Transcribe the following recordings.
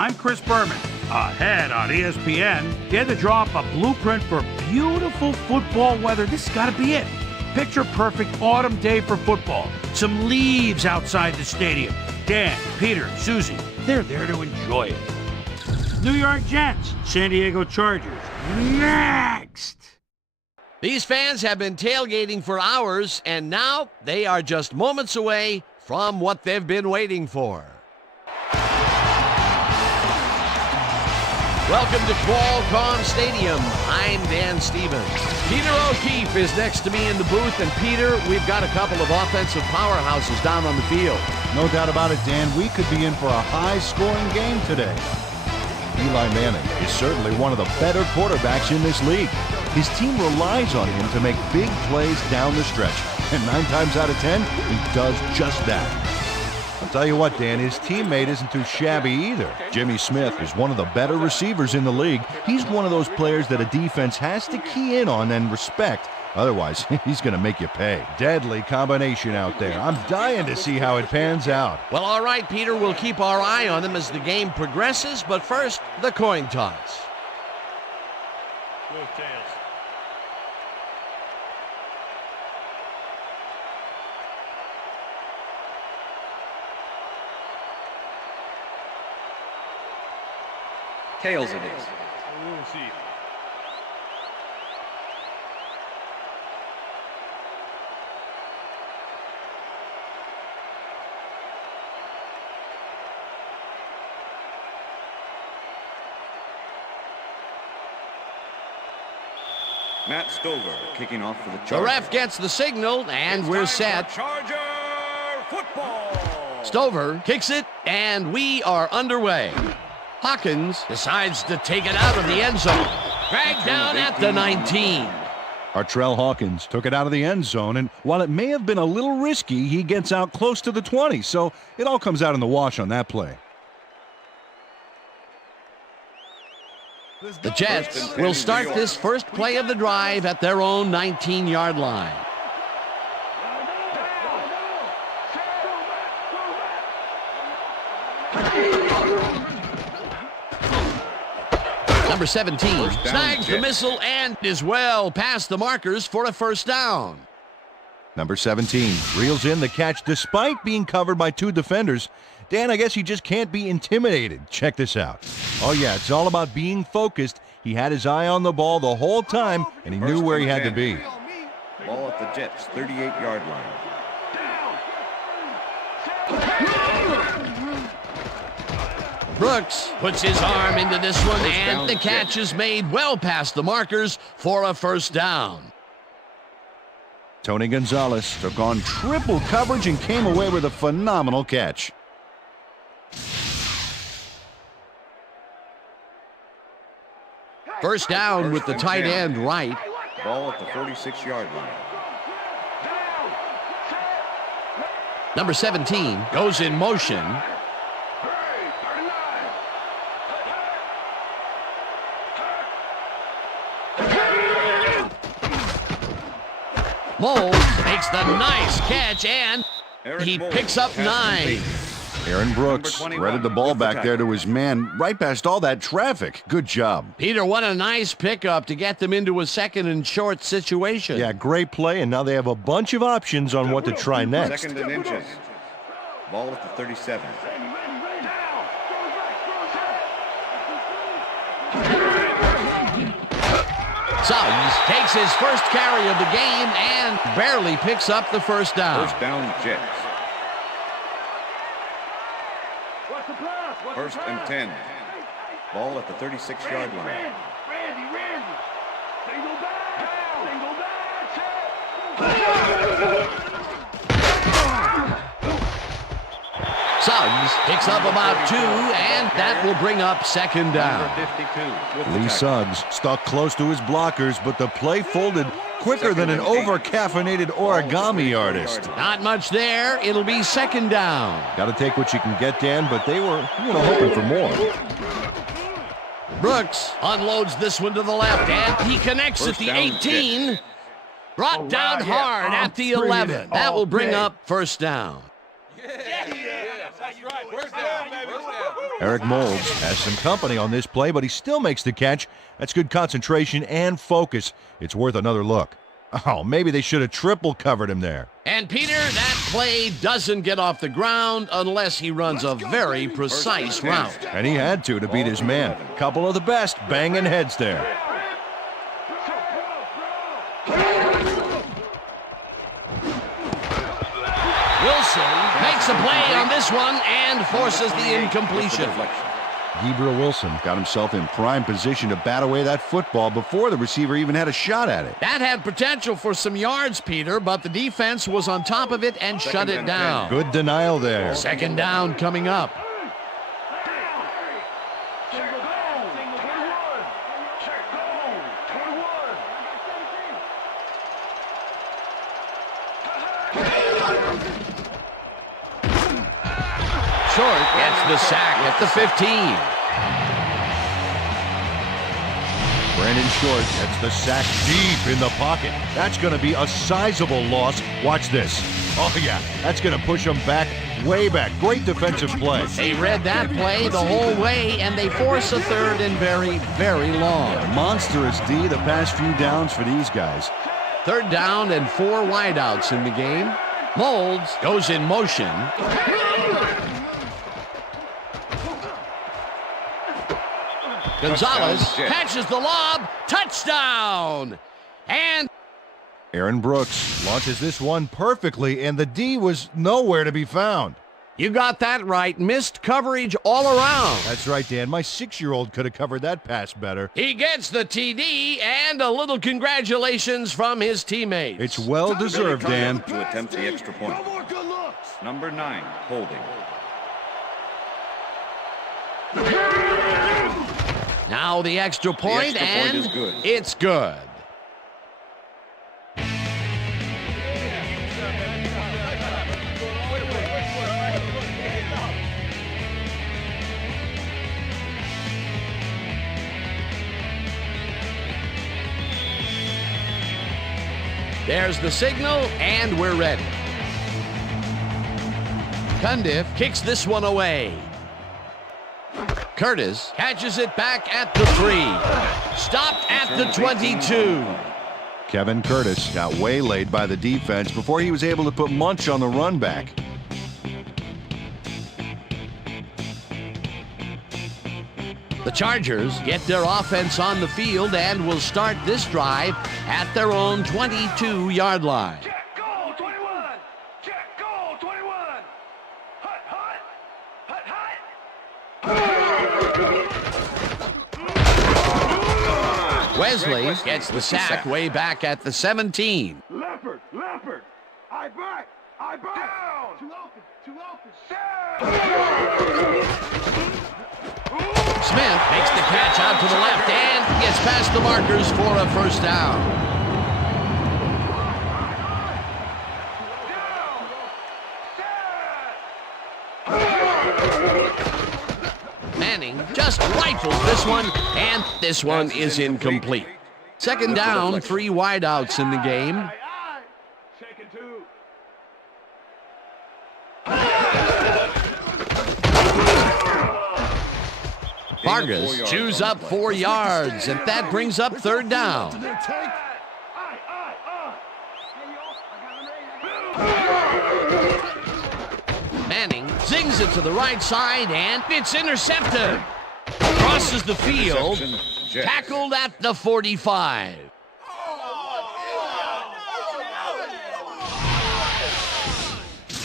I'm Chris Berman. Ahead on ESPN, get to drop a blueprint for beautiful football weather. This has got to be it. Picture perfect autumn day for football. Some leaves outside the stadium. Dan, Peter, Susie, they're there to enjoy it. New York Jets, San Diego Chargers. Next! These fans have been tailgating for hours, and now they are just moments away from what they've been waiting for. Welcome to Qualcomm Stadium. I'm Dan Stevens. Peter O'Keefe is next to me in the booth, and Peter, we've got a couple of offensive powerhouses down on the field. No doubt about it, Dan. We could be in for a high-scoring game today. Eli Manning is certainly one of the better quarterbacks in this league. His team relies on him to make big plays down the stretch, and 9 times out of 10, he does just that. I'll tell you what, Dan, his teammate isn't too shabby either. Jimmy Smith is one of the better receivers in the league. He's one of those players that a defense has to key in on and respect. Otherwise, he's going to make you pay. Deadly combination out there. I'm dying to see how it pans out. Well, all right, Peter, we'll keep our eye on them as the game progresses, but first, the coin toss. Move tails. Tails it is. We'll see. Matt Stover kicking off for the Chargers. The ref gets the signal, and we're set. Charger football. Stover kicks it, and we are underway. Hawkins decides to take it out of the end zone. Dragged down at the 19. Artrell Hawkins took it out of the end zone, and while it may have been a little risky, he gets out close to the 20, so it all comes out in the wash on that play. The Jets will start this first play of the drive at their own 19-yard line. Number 17 snags the missile and is well past the markers for a first down. Number 17 reels in the catch despite being covered by 2 defenders. Dan, I guess he just can't be intimidated. Check this out. Oh, yeah, it's all about being focused. He had his eye on the ball the whole time, and he knew where he had to be. Ball at the Jets' 38-yard line. Brooks puts his arm into this one, and the catch is made well past the markers for a first down. Tony Gonzalez took on triple coverage and came away with a phenomenal catch. First down with the tight end right. Ball at the 46-yard line. Number 17 goes in motion. Moles makes the nice catch, and he picks up 9. Aaron Brooks threaded the ball back there to his man right past all that traffic. Good job. Peter, what a nice pickup to get them into a second and short situation. Yeah, great play, and now they have a bunch of options on what to try next. Second and inches. Ball at the 37. Suggs takes his first carry of the game and barely picks up the first down. First down, Jets. First and 10. Ball at the 36-yard line. Suggs picks up about 2, and that will bring up second down. Lee Suggs stuck close to his blockers, but the play folded quicker than an over-caffeinated origami artist. Not much there. It'll be second down. Got to take what you can get, Dan, but they were, hoping for more. Brooks unloads this one to the left, and he connects at the 18. Brought down hard at the 11. That will bring up first down. That's right. First down, baby. First down. Eric Moulds has some company on this play, but he still makes the catch. That's good concentration and focus. It's worth another look. Oh, maybe they should have triple covered him there. And Peter, that play doesn't get off the ground unless he runs a very precise route. And he had to beat his man. Couple of the best banging heads there. Wilson makes a play on this one and forces the incompletion. Gabriel Wilson got himself in prime position to bat away that football before the receiver even had a shot at it. That had potential for some yards, Peter, but the defense was on top of it and shut it down. Good denial there. Second down coming up. Short gets the sack at the 15. Brandon Short gets the sack deep in the pocket. That's going to be a sizable loss. Watch this. Oh, yeah, that's going to push him back, way back. Great defensive play. They read that play the whole way, and they force a third and very, very long. Monstrous D the past few downs for these guys. Third down and 4 wideouts in the game. Moulds goes in motion. Gonzalez catches the lob. Touchdown! And Aaron Brooks launches this one perfectly, and the D was nowhere to be found. you got that right. Missed coverage all around. That's right, Dan. My 6-year-old could have covered that pass better. He gets the TD and a little congratulations from his teammates. It's well-deserved, Dan. To attempt the extra point. Number 9, holding. Now the extra point, extra point and is good. It's good. There's the signal, and we're ready. Cundiff kicks this one away. Curtis catches it back at the 3. Stopped at the 22. Kevin Curtis got waylaid by the defense before he was able to put Munch on the run back. The Chargers get their offense on the field and will start this drive at their own 22-yard line. Check goal 21. Check goal 21. Hut, hut. Hut, hut. Wesley gets the sack way back at the 17. Leopard. I back. Down. Too open. Smith makes the catch out to the left and gets past the markers for a first down. Manning just rifles this one, and this one is incomplete. Second down, 3 wideouts in the game. Second 2. Vargas chews up 4 yards, and that brings up third down. Manning zings it to the right side, and it's intercepted. Crosses the field, tackled at the 45.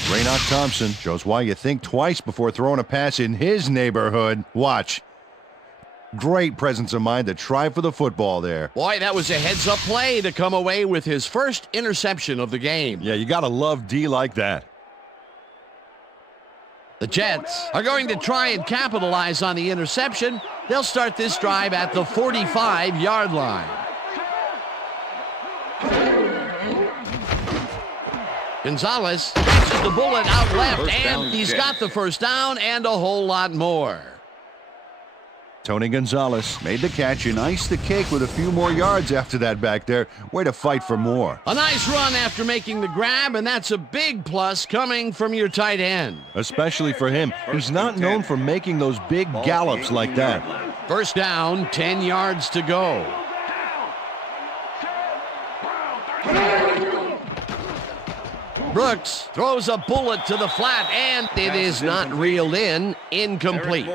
Raynoch Thompson shows why you think twice before throwing a pass in his neighborhood. Watch. Great presence of mind to try for the football there. Boy, that was a heads-up play to come away with his first interception of the game. Yeah, you got to love D like that. The Jets are going to try and capitalize on the interception. They'll start this drive at the 45-yard line. Gonzalez catches the bullet out left, and he's got the first down and a whole lot more. Tony Gonzalez made the catch and iced the cake with a few more yards after that back there. Way to fight for more. A nice run after making the grab, and that's a big plus coming from your tight end. Especially for him. He's not known for making those big gallops like that. First down, 10 yards to go. Brooks throws a bullet to the flat, and it is not reeled in. Incomplete.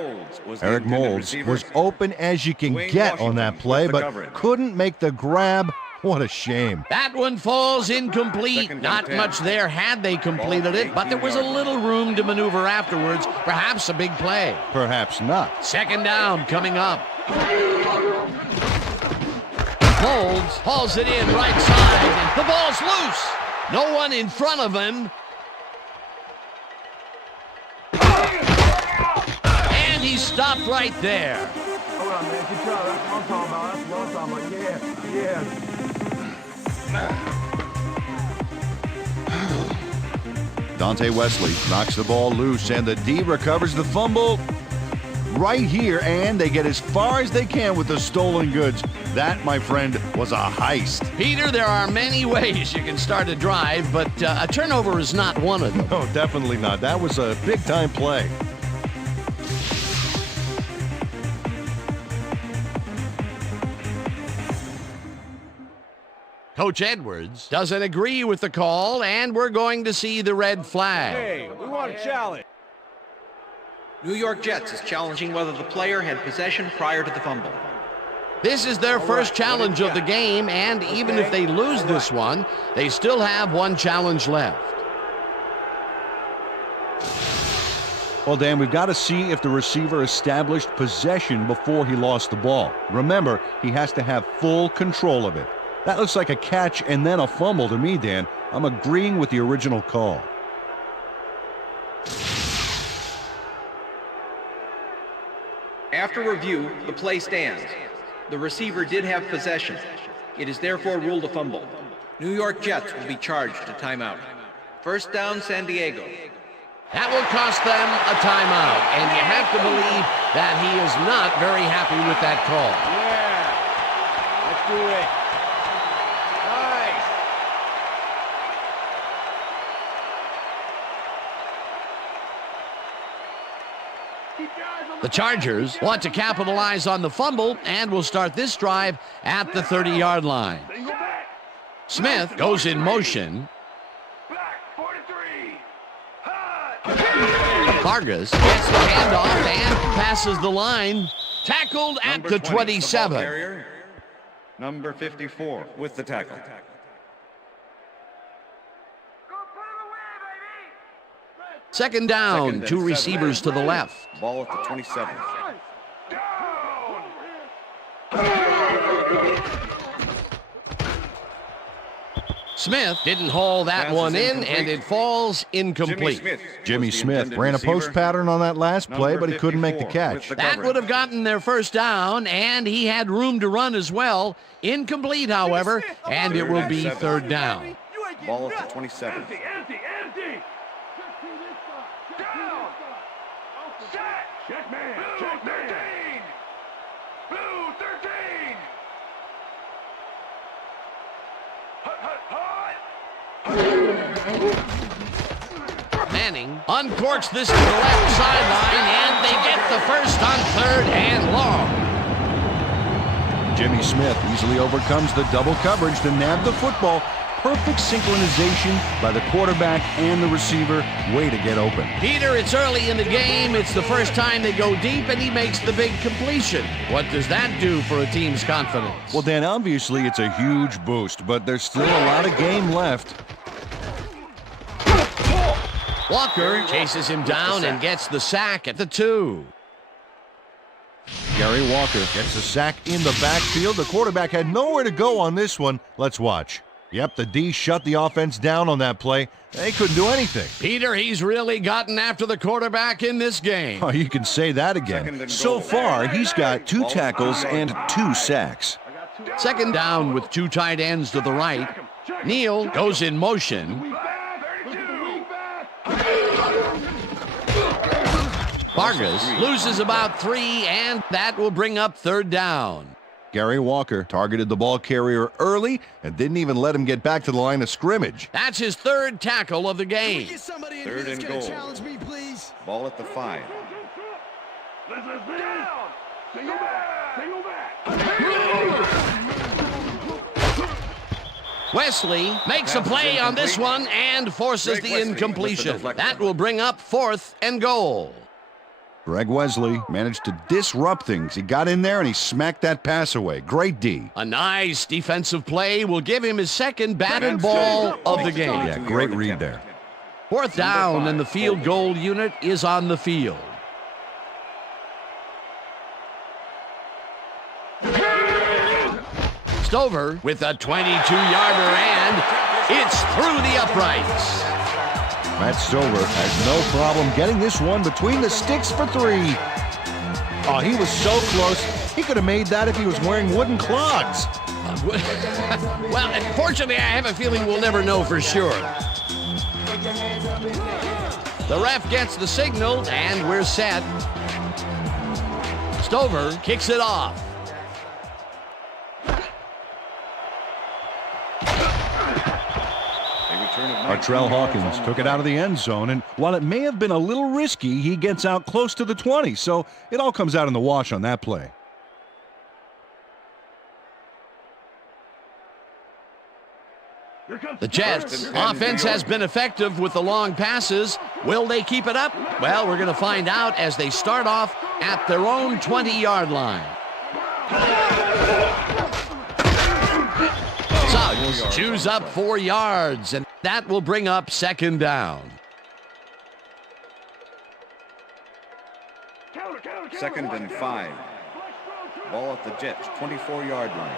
Eric Moulds was open as you can get on that play, but couldn't make the grab. What a shame. That one falls incomplete. Not much there had they completed it, but there was a little room to maneuver afterwards. Perhaps a big play. Perhaps not. Second down coming up. Moulds hauls it in right side, and the ball's loose. No one in front of him. And he stopped right there. Hold on, man. Keep trying. That's what I'm talking about. That's what I'm talking about. Yeah. Dante Wesley knocks the ball loose, and the D recovers the fumble right here, and they get as far as they can with the stolen goods. That, my friend, was a heist. Peter, there are many ways you can start a drive, but a turnover is not one of them. No, definitely not. That was a big-time play. Coach Edwards doesn't agree with the call, and we're going to see the red flag. Hey, we want a challenge. New York Jets is challenging whether the player had possession prior to the fumble. This is their first challenge of the game, and even if they lose this one, they still have one challenge left. Well, Dan, we've got to see if the receiver established possession before he lost the ball. Remember, he has to have full control of it. That looks like a catch and then a fumble to me, Dan. I'm agreeing with the original call. After review, the play stands. The receiver did have possession. It is therefore ruled a fumble. New York Jets will be charged a timeout. First down, San Diego. That will cost them a timeout, and you have to believe that he is not very happy with that call. Yeah. Let's do it. Nice. The Chargers want to capitalize on the fumble and will start this drive at the 30-yard line. Smith goes in motion. Vargas gets the handoff and passes the line. Tackled at the 27. Number 54 with the tackle. Second down, two receivers to the left. Ball at the 27. Smith didn't haul that one in, and it falls incomplete. Jimmy Smith ran a post pattern on that last play, but he couldn't make the catch. That would have gotten their first down, and he had room to run as well. Incomplete, however, and it will be third down. Ball at the 27. Empty. Down. Set. Check man. Check man. 13. Blue 13. Manning uncorks this to the left sideline, and they get the first on third and long. Jimmy Smith easily overcomes the double coverage to nab the football. Perfect synchronization by the quarterback and the receiver. Way to get open. Peter, it's early in the game. It's the first time they go deep, and he makes the big completion. What does that do for a team's confidence? Well, Dan, obviously it's a huge boost, but there's still a lot of game left. Walker chases him down and gets the sack at the 2. Gary Walker gets the sack in the backfield. The quarterback had nowhere to go on this one. Let's watch. Yep, the D shut the offense down on that play. They couldn't do anything. Peter, he's really gotten after the quarterback in this game. Oh, you can say that again. So far, he's got 2 tackles and 2 sacks. Second down with 2 tight ends to the right. Neal goes in motion. Vargas loses about 3, and that will bring up third down. Gary Walker targeted the ball carrier early and didn't even let him get back to the line of scrimmage. That's his third tackle of the game. Third and goal. Ball at the 5. Down. Single back. Single back. Wesley makes a play on this one and forces the incompletion. That will bring up fourth and goal. Greg Wesley managed to disrupt things. He got in there and he smacked that pass away. Great D. A nice defensive play will give him his second batted ball of the game. Yeah, great read there. Fourth down, and the field goal unit is on the field. Stover with a 22-yarder, and it's through the uprights. Matt Stover has no problem getting this one between the sticks for 3. Oh, he was so close. He could have made that if he was wearing wooden clogs. Well, unfortunately, I have a feeling we'll never know for sure. The ref gets the signal, and we're set. Stover kicks it off. Artrell Hawkins took it out of the end zone, and while it may have been a little risky, he gets out close to the 20, so it all comes out in the wash on that play. The Jets' offense has been effective with the long passes. Will they keep it up? Well, we're going to find out as they start off at their own 20-yard line. Suggs chews up 4 yards, and that will bring up second down. Second and 5. Ball at the Jets' 24-yard line.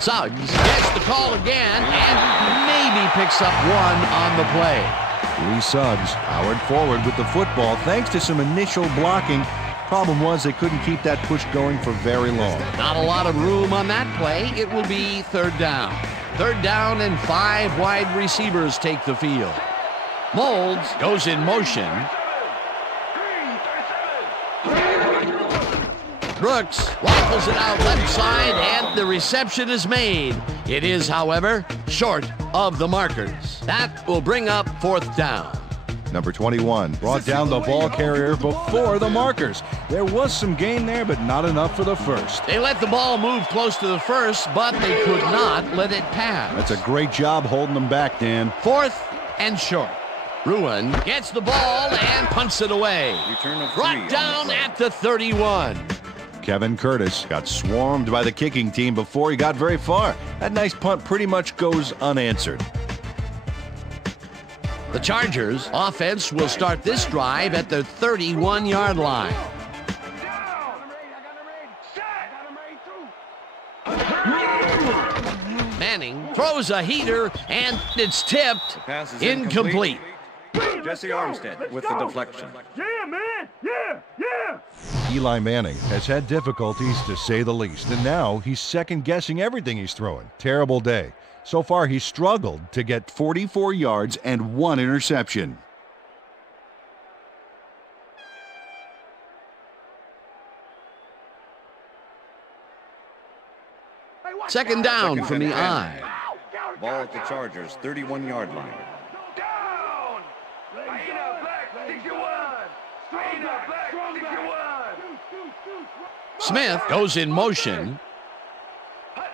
Suggs gets the call again and maybe picks up 1 on the play. Lee Suggs powered forward with the football thanks to some initial blocking. Problem was they couldn't keep that push going for very long. Not a lot of room on that play. It will be third down. Third down, and 5 wide receivers take the field. Molds goes in motion. Brooks rifles it out left side, and the reception is made. It is, however, short of the markers. That will bring up fourth down. Number 21 brought down the ball carrier before the markers. There was some gain there, but not enough for the first. They let the ball move close to the first, but they could not let it pass. That's a great job holding them back, Dan. Fourth and short. Bruin gets the ball and punts it away. Brought down at the 31. Kevin Curtis got swarmed by the kicking team before he got very far. That nice punt pretty much goes unanswered. The Chargers' offense will start this drive at the 31-yard line. Manning throws a heater, and it's tipped. Incomplete. Jesse Armstead with the deflection. Yeah, man. Yeah. Eli Manning has had difficulties, to say the least, and now he's second-guessing everything he's throwing. Terrible day. So far, he's struggled to get 44 yards and 1 interception. Second down from the eye. Ball at the Chargers' 31-yard line. Down. Hyena black 61. Hyena black 61. Smith goes in motion. Hut.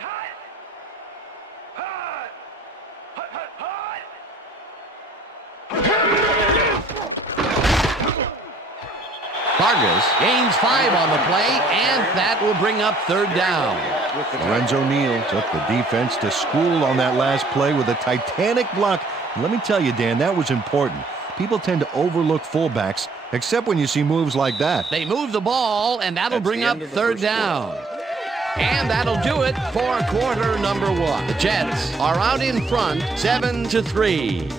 Vargas gains 5 on the play, and that will bring up third down. Lorenzo Neal took the defense to school on that last play with a titanic block. And let me tell you, Dan, that was important. People tend to overlook fullbacks, except when you see moves like that. They move the ball, and that'll bring up third down. And that'll do it for quarter number 1. The Jets are out in front, 7-3.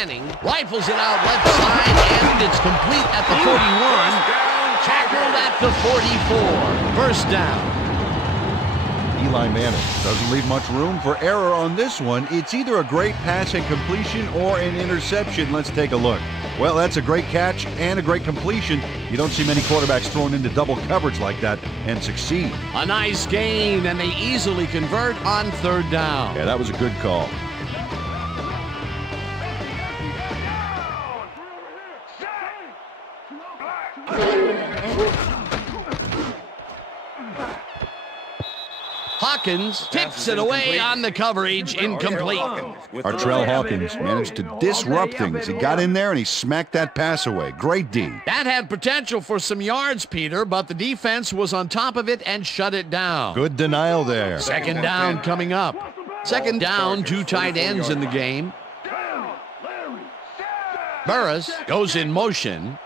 Manning rifles it out left side, and it's complete at the 41. Tackled at the 44. First down. Eli Manning doesn't leave much room for error on this one. It's either a great pass and completion or an interception. Let's take a look. Well, that's a great catch and a great completion. You don't see many quarterbacks thrown into double coverage like that and succeed. A nice gain, and they easily convert on third down. Yeah, that was a good call. Hawkins tips it away on the coverage, incomplete. Artrell Hawkins managed to disrupt things. He got in there and he smacked that pass away. Great D. That had potential for some yards, Peter, but the defense was on top of it and shut it down. Good denial there. Second down coming up. Second down, 2 tight ends in the game. Burris goes in motion.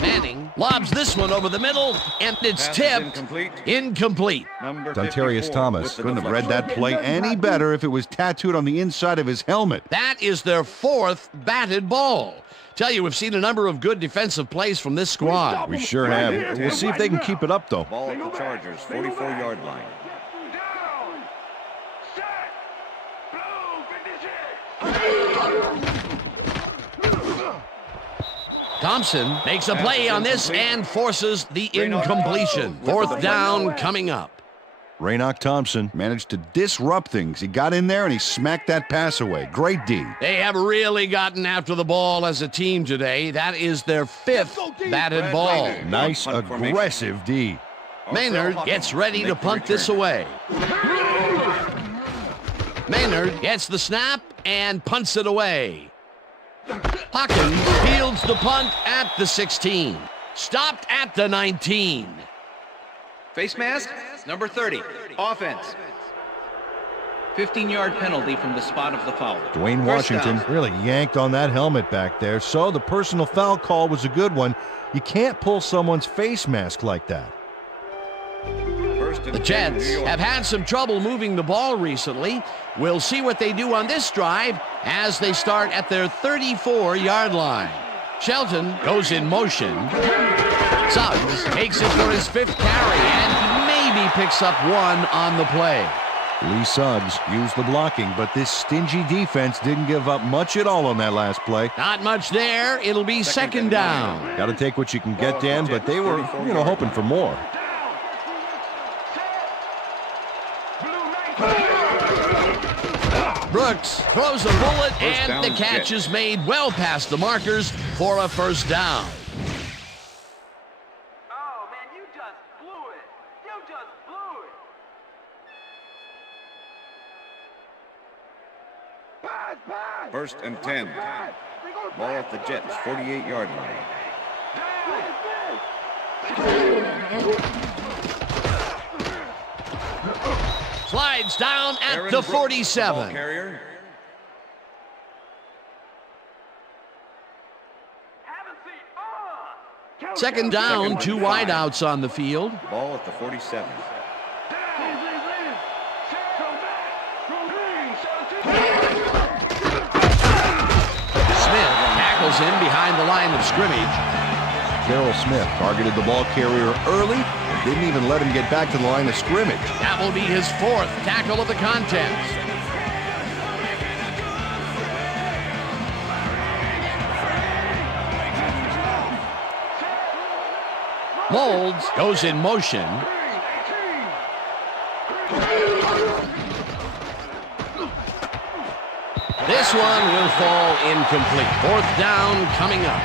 Manning lobs this one over the middle, and it's tipped. Incomplete. Dontarius Thomas couldn't have read that play any better if it was tattooed on the inside of his helmet. That is their 4th batted ball. Tell you, we've seen a number of good defensive plays from this squad. We sure have. We'll see if they can keep it up, though. Ball at the Chargers, 44-yard line. Thompson makes a play on this and forces the incompletion. Fourth down coming up. Raynoch Thompson managed to disrupt things. He got in there and he smacked that pass away. Great D. They have really gotten after the ball as a team today. That is their 5th batted ball. Nice, aggressive D. Maynard gets ready to punt this away. Maynard gets the snap and punts it away. Hawkins fields the punt at the 16. Stopped at the 19. Face mask, number 30. Offense. 15-yard penalty from the spot of the foul. Dwayne First Washington down. really yanked on that helmet back there, so the personal foul call was a good one. You can't pull someone's face mask like that. The Jets have had some trouble moving the ball recently. We'll see what they do on this drive as they start at their 34-yard line. Shelton goes in motion. Suggs takes it for his 5th carry and maybe picks up 1 on the play. Lee Suggs used the blocking, but this stingy defense didn't give up much at all on that last play. Not much there. It'll be second down. Got to take what you can get, Dan, but they were, hoping for more. Brooks throws a bullet, and the catch is made well past the markers for a first down. Oh, man, you just blew it. You just blew it. First and 10. Ball at the Jets, 48-yard line. Slides down at the 47. Second down, 2 wideouts on the field. Ball at the 47. Smith tackles him behind the line of scrimmage. Darrell Smith targeted the ball carrier early and didn't even let him get back to the line of scrimmage. That will be his 4th tackle of the contest. Molds goes in motion. This one will fall incomplete. 4th down coming up.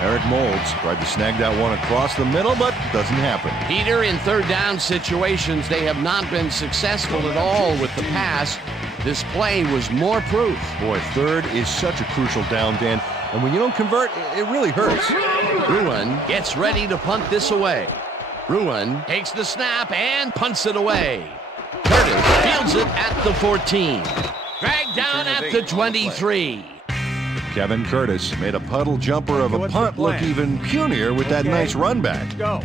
Eric Molds tried to snag that one across the middle, but doesn't happen. Peter, in third down situations, they have not been successful at all with the pass. This play was more proof. Boy, third is such a crucial down, Dan. And when you don't convert, it really hurts. Ruin gets ready to punt this away. Ruin takes the snap and punts it away. Curtis fields it at the 14. Dragged down at the 23. Kevin Curtis made a puddle jumper of a punt look even punier with that nice run back. Go.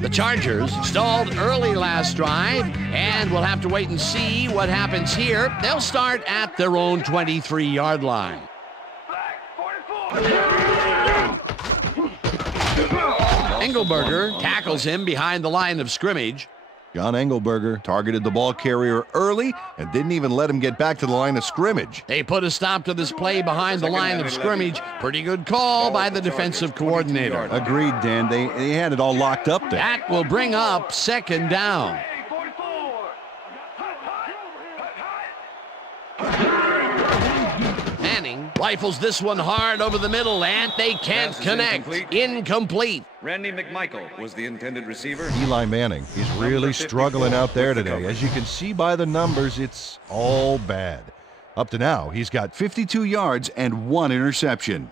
The Chargers stalled early last drive, and we'll have to wait and see what happens here. They'll start at their own 23-yard line. Engelberger tackles him behind the line of scrimmage. John Engelberger targeted the ball carrier early and didn't even let him get back to the line of scrimmage. They put a stop to this play behind the line of scrimmage. Pretty good call by the defensive coordinator. Agreed, Dan. They had it all locked up there. That will bring up second down. Manning rifles this one hard over the middle, and they can't connect. Incomplete. Randy McMichael was the intended receiver. Eli Manning, he's really struggling out there today. As you can see by the numbers, it's all bad. Up to now, he's got 52 yards and 1 interception.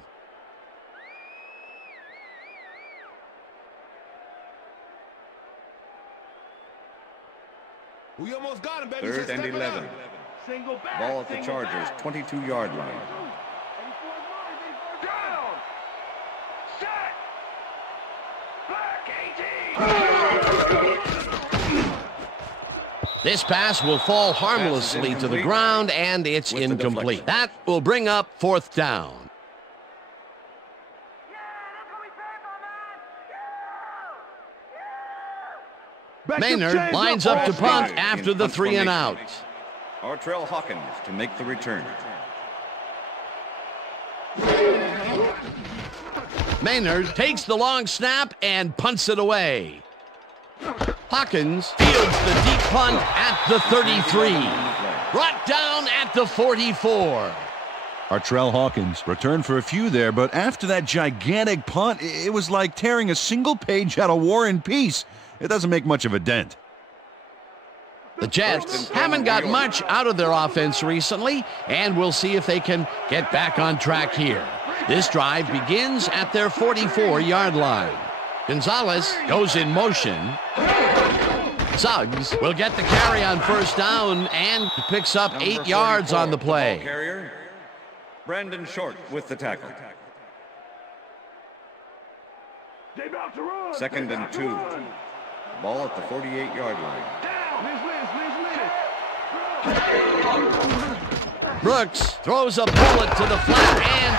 We almost got him, baby. 3rd and 11. Ball at the Chargers' 22-yard line. Down. Set. Back 18. This pass will fall harmlessly to the ground, and it's incomplete. That will bring up 4th down. Maynard lines up to punt after the 3 and out. Artrell Hawkins to make the return. Maynard takes the long snap and punts it away. Hawkins fields the deep punt at the 33. Brought down at the 44. Artrell Hawkins returned for a few there, but after that gigantic punt, it was like tearing a single page out of War and Peace. It doesn't make much of a dent. The Jets haven't got much out of their offense recently, and we'll see if they can get back on track here. This drive begins at their 44-yard line. Gonzalez goes in motion. Suggs will get the carry on 1st down and picks up 8 yards on the play. Carrier, Brandon Short with the tackle. 2nd and 2. Ball at the 48-yard line. Brooks throws a bullet to the flat, and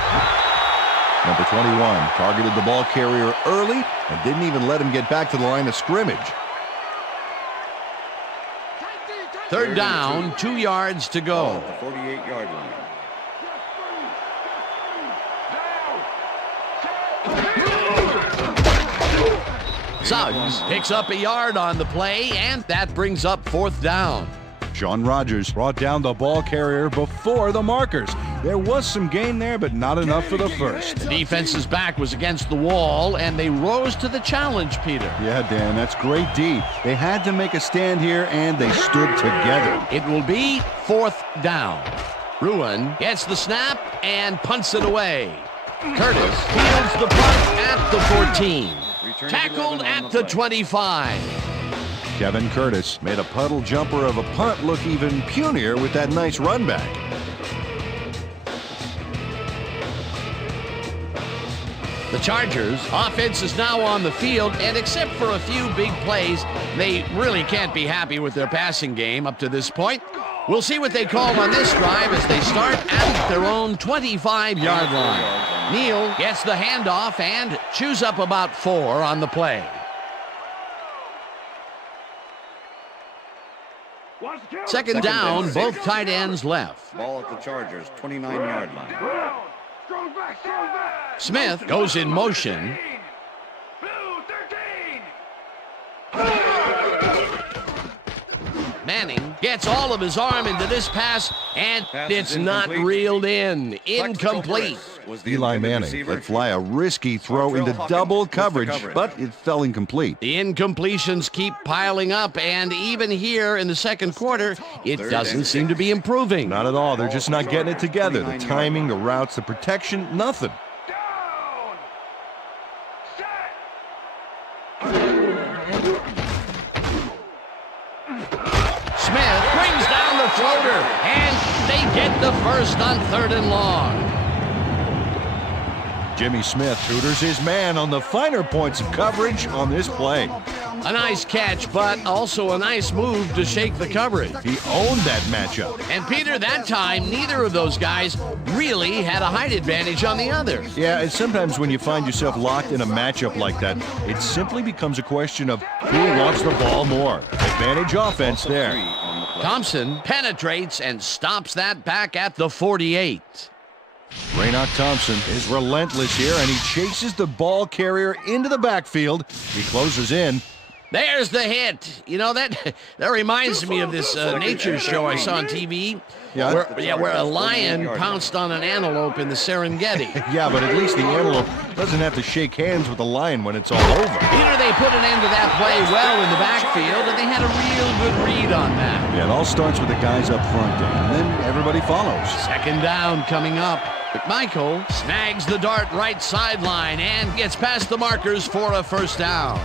Number 21 targeted the ball carrier early and didn't even let him get back to the line of scrimmage. 3rd down, 2 yards to go. Ball at the 48-yard line. Suggs picks up a yard on the play, and that brings up 4th down. Sean Rogers brought down the ball carrier before the markers. There was some gain there, but not enough for the first. The defense's back was against the wall, and they rose to the challenge, Peter. Yeah, Dan, that's great D. They had to make a stand here, and they stood together. It will be 4th down. Ruin gets the snap and punts it away. Curtis fields the punt at the 14. Tackled at the 25. Kevin Curtis made a puddle jumper of a punt look even punier with that nice run back. The Chargers' offense is now on the field, and except for a few big plays, they really can't be happy with their passing game up to this point. We'll see what they call on this drive as they start at their own 25-yard line. Neal gets the handoff and chews up about 4 on the play. Second down, both tight ends left. Ball at the Chargers' 29-yard line. Smith goes in motion. Manning gets all of his arm into this pass, and it's not reeled in. Incomplete. Eli Manning let fly a risky throw into double coverage, but it fell incomplete. The incompletions keep piling up, and even here in the second quarter, it doesn't seem to be improving. Not at all. They're just not getting it together. The timing, the routes, the protection, nothing. Smith brings down the floater, and they get the first on 3rd and long. Jimmy Smith tutors his man on the finer points of coverage on this play. A nice catch, but also a nice move to shake the coverage. He owned that matchup. And Peter, that time, neither of those guys really had a height advantage on the other. Yeah, and sometimes when you find yourself locked in a matchup like that, it simply becomes a question of who wants the ball more. Advantage offense there. Thompson penetrates and stops that back at the 48. Raynoch Thompson is relentless here, and he chases the ball carrier into the backfield. He closes in. There's the hit. You know, that reminds me of this nature show I saw on TV. Yeah? Where a lion pounced on an antelope in the Serengeti. Yeah, but at least the antelope doesn't have to shake hands with the lion when it's all over. Peter, they put an end to that play well in the backfield, and they had a real good read on that. Yeah, it all starts with the guys up front, and then everybody follows. Second down coming up. McMichael snags the dart right sideline and gets past the markers for a first down.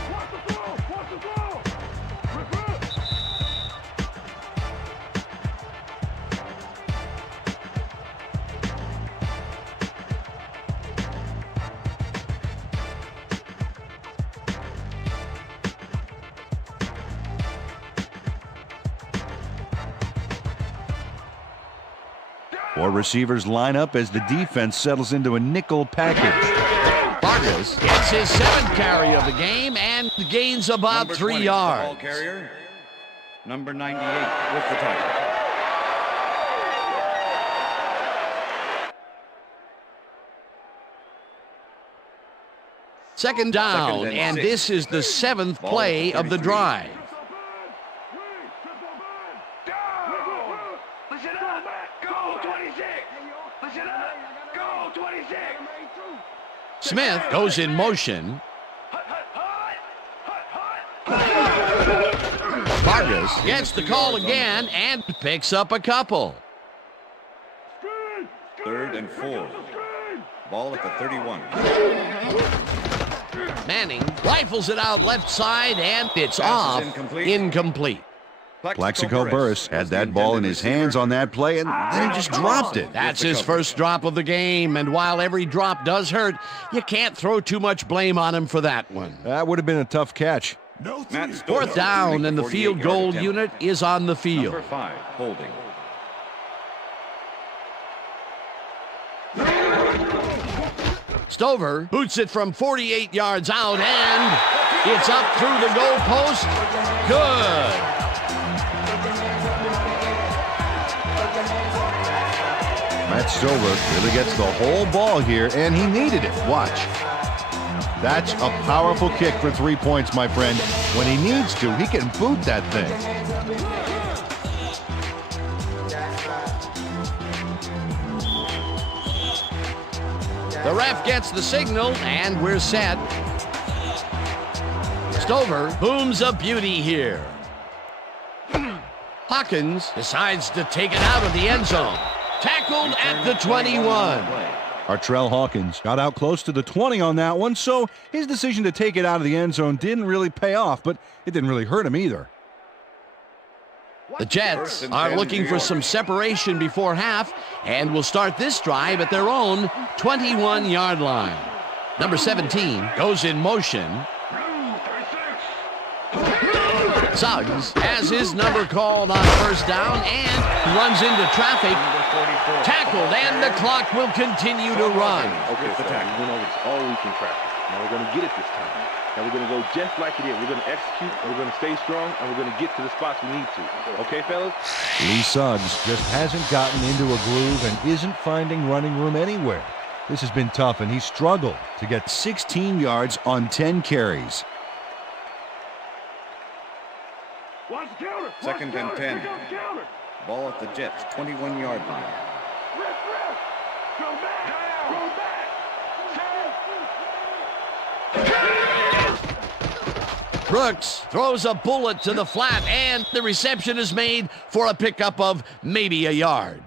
Four receivers line up as the defense settles into a nickel package. Vargas gets his 7th carry of the game and gains about 3 yards. Ball carrier, number 98 with the tackle. Second down, Second and and 6. this is the 7th play of the drive. Listen up, go 26. Listen up, go 26. Smith goes in motion. Vargas gets the call again and picks up a couple. 3rd and 4. Ball at the 31. Manning rifles it out left side, and it's Pass is off. incomplete. Plaxico Burress had that ball in his hands on that play, and then he just dropped it. That's his first drop of the game, and while every drop does hurt, you can't throw too much blame on him for that one. That would have been a tough catch. Fourth down, and the field goal unit is on the field. Number 5, holding. Stover boots it from 48 yards out, and it's up through the goal post. Good. Matt Stover really gets the whole ball here, and he needed it. Watch. That's a powerful kick for 3 points, my friend. When he needs to, he can boot that thing. The ref gets the signal, and we're set. Stover booms a beauty here. Hawkins decides to take it out of the end zone. Tackled at the 21. Artrell Hawkins got out close to the 20 on that one, so his decision to take it out of the end zone didn't really pay off, but it didn't really hurt him either. The Jets are looking for some separation before half and will start this drive at their own 21-yard line. Number 17 goes in motion. Suggs has his number called on first down and runs into traffic. Tackled, and the clock will continue to run. Okay, so we went over this all week in practice. Now we're going to get it this time. Now we're going to go just like it is. We're going to execute, and we're going to stay strong, and we're going to get to the spots we need to. Okay, fellas? Lee Suggs just hasn't gotten into a groove and isn't finding running room anywhere. This has been tough, and he struggled to get 16 yards on 10 carries. Second and 10. Ball at the Jets, 21-yard line. Brooks throws a bullet to the flat, and the reception is made for a pickup of maybe a yard.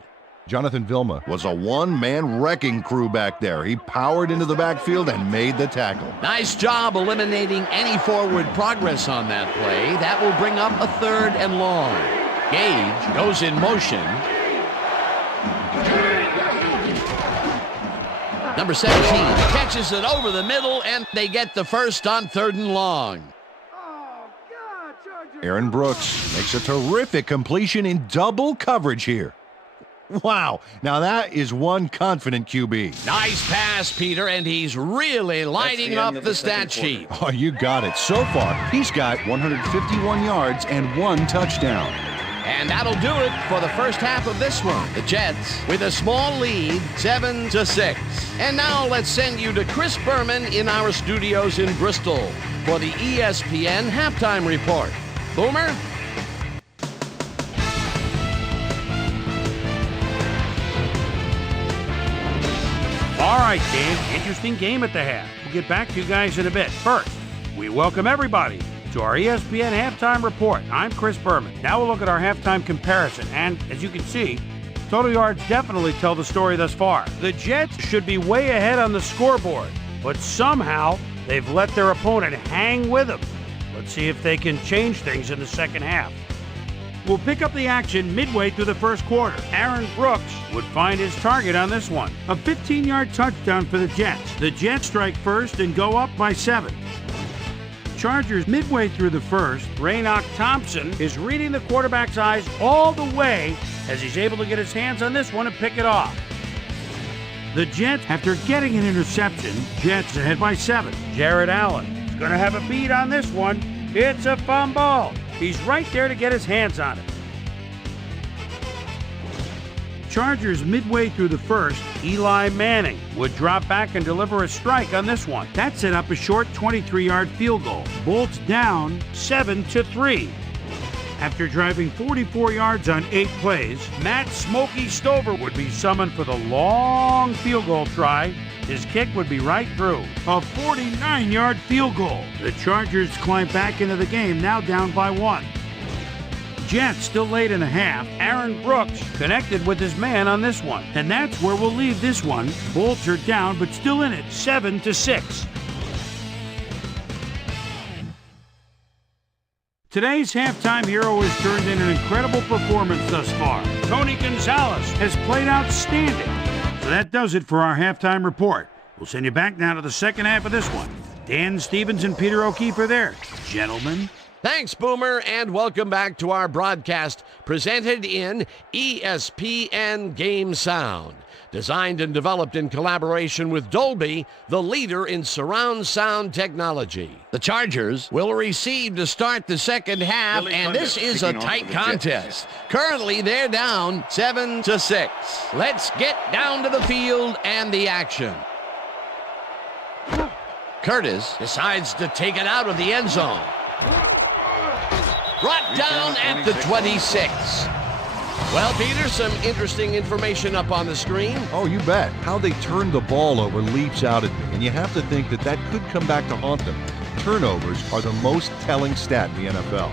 Jonathan Vilma was a one-man wrecking crew back there. He powered into the backfield and made the tackle. Nice job eliminating any forward progress on that play. That will bring up a 3rd and long. Gage goes in motion. Number 17 catches it over the middle, and they get the first on 3rd and long. Aaron Brooks makes a terrific completion in double coverage here. Wow, now that is one confident QB. Nice pass, Peter, and he's really lighting up the stat sheet. Oh, you got it. So far, he's got 151 yards and 1 touchdown. And that'll do it for the first half of this one. The Jets with a small lead, 7-6. And now let's send you to Chris Berman in our studios in Bristol for the ESPN Halftime Report. Boomer? All right, Dan, interesting game at the half. We'll get back to you guys in a bit. First, we welcome everybody to our ESPN Halftime Report. I'm Chris Berman. Now we'll look at our halftime comparison. And as you can see, total yards definitely tell the story thus far. The Jets should be way ahead on the scoreboard, but somehow they've let their opponent hang with them. Let's see if they can change things in the second half. We'll pick up the action midway through the first quarter. Aaron Brooks would find his target on this one. A 15-yard touchdown for the Jets. The Jets strike first and go up by 7. Chargers midway through the first. Raynoch Thompson is reading the quarterback's eyes all the way as he's able to get his hands on this one and pick it off. The Jets, after getting an interception, Jets ahead by 7. Jared Allen is going to have a beat on this one. It's a fumble. He's right there to get his hands on it. Chargers midway through the first, Eli Manning would drop back and deliver a strike on this one. That set up a short 23-yard field goal. Bolts down 7-3. After driving 44 yards on 8 plays, Matt Smokey Stover would be summoned for the long field goal try. His kick would be right through. A 49-yard field goal. The Chargers climb back into the game, now down by 1. Jets still late in the half. Aaron Brooks connected with his man on this one. And that's where we'll leave this one. Bolts are down, but still in it, 7-6. Today's halftime hero has turned in an incredible performance thus far. Tony Gonzalez has played outstanding. So that does it for our halftime report. We'll send you back now to the second half of this one. Dan Stevens and Peter O'Keefe are there. Gentlemen. Thanks, Boomer, and welcome back to our broadcast presented in ESPN Game Sound. Designed and developed in collaboration with Dolby, the leader in surround sound technology. The Chargers will receive to start the second half, and this is a tight contest. Currently, they're down 7-6. Let's get down to the field and the action. Curtis decides to take it out of the end zone. Brought down at the 26. Well, Peter, some interesting information up on the screen. Oh, you bet. How they turned the ball over leaps out at me, and you have to think that that could come back to haunt them. Turnovers are the most telling stat in the NFL.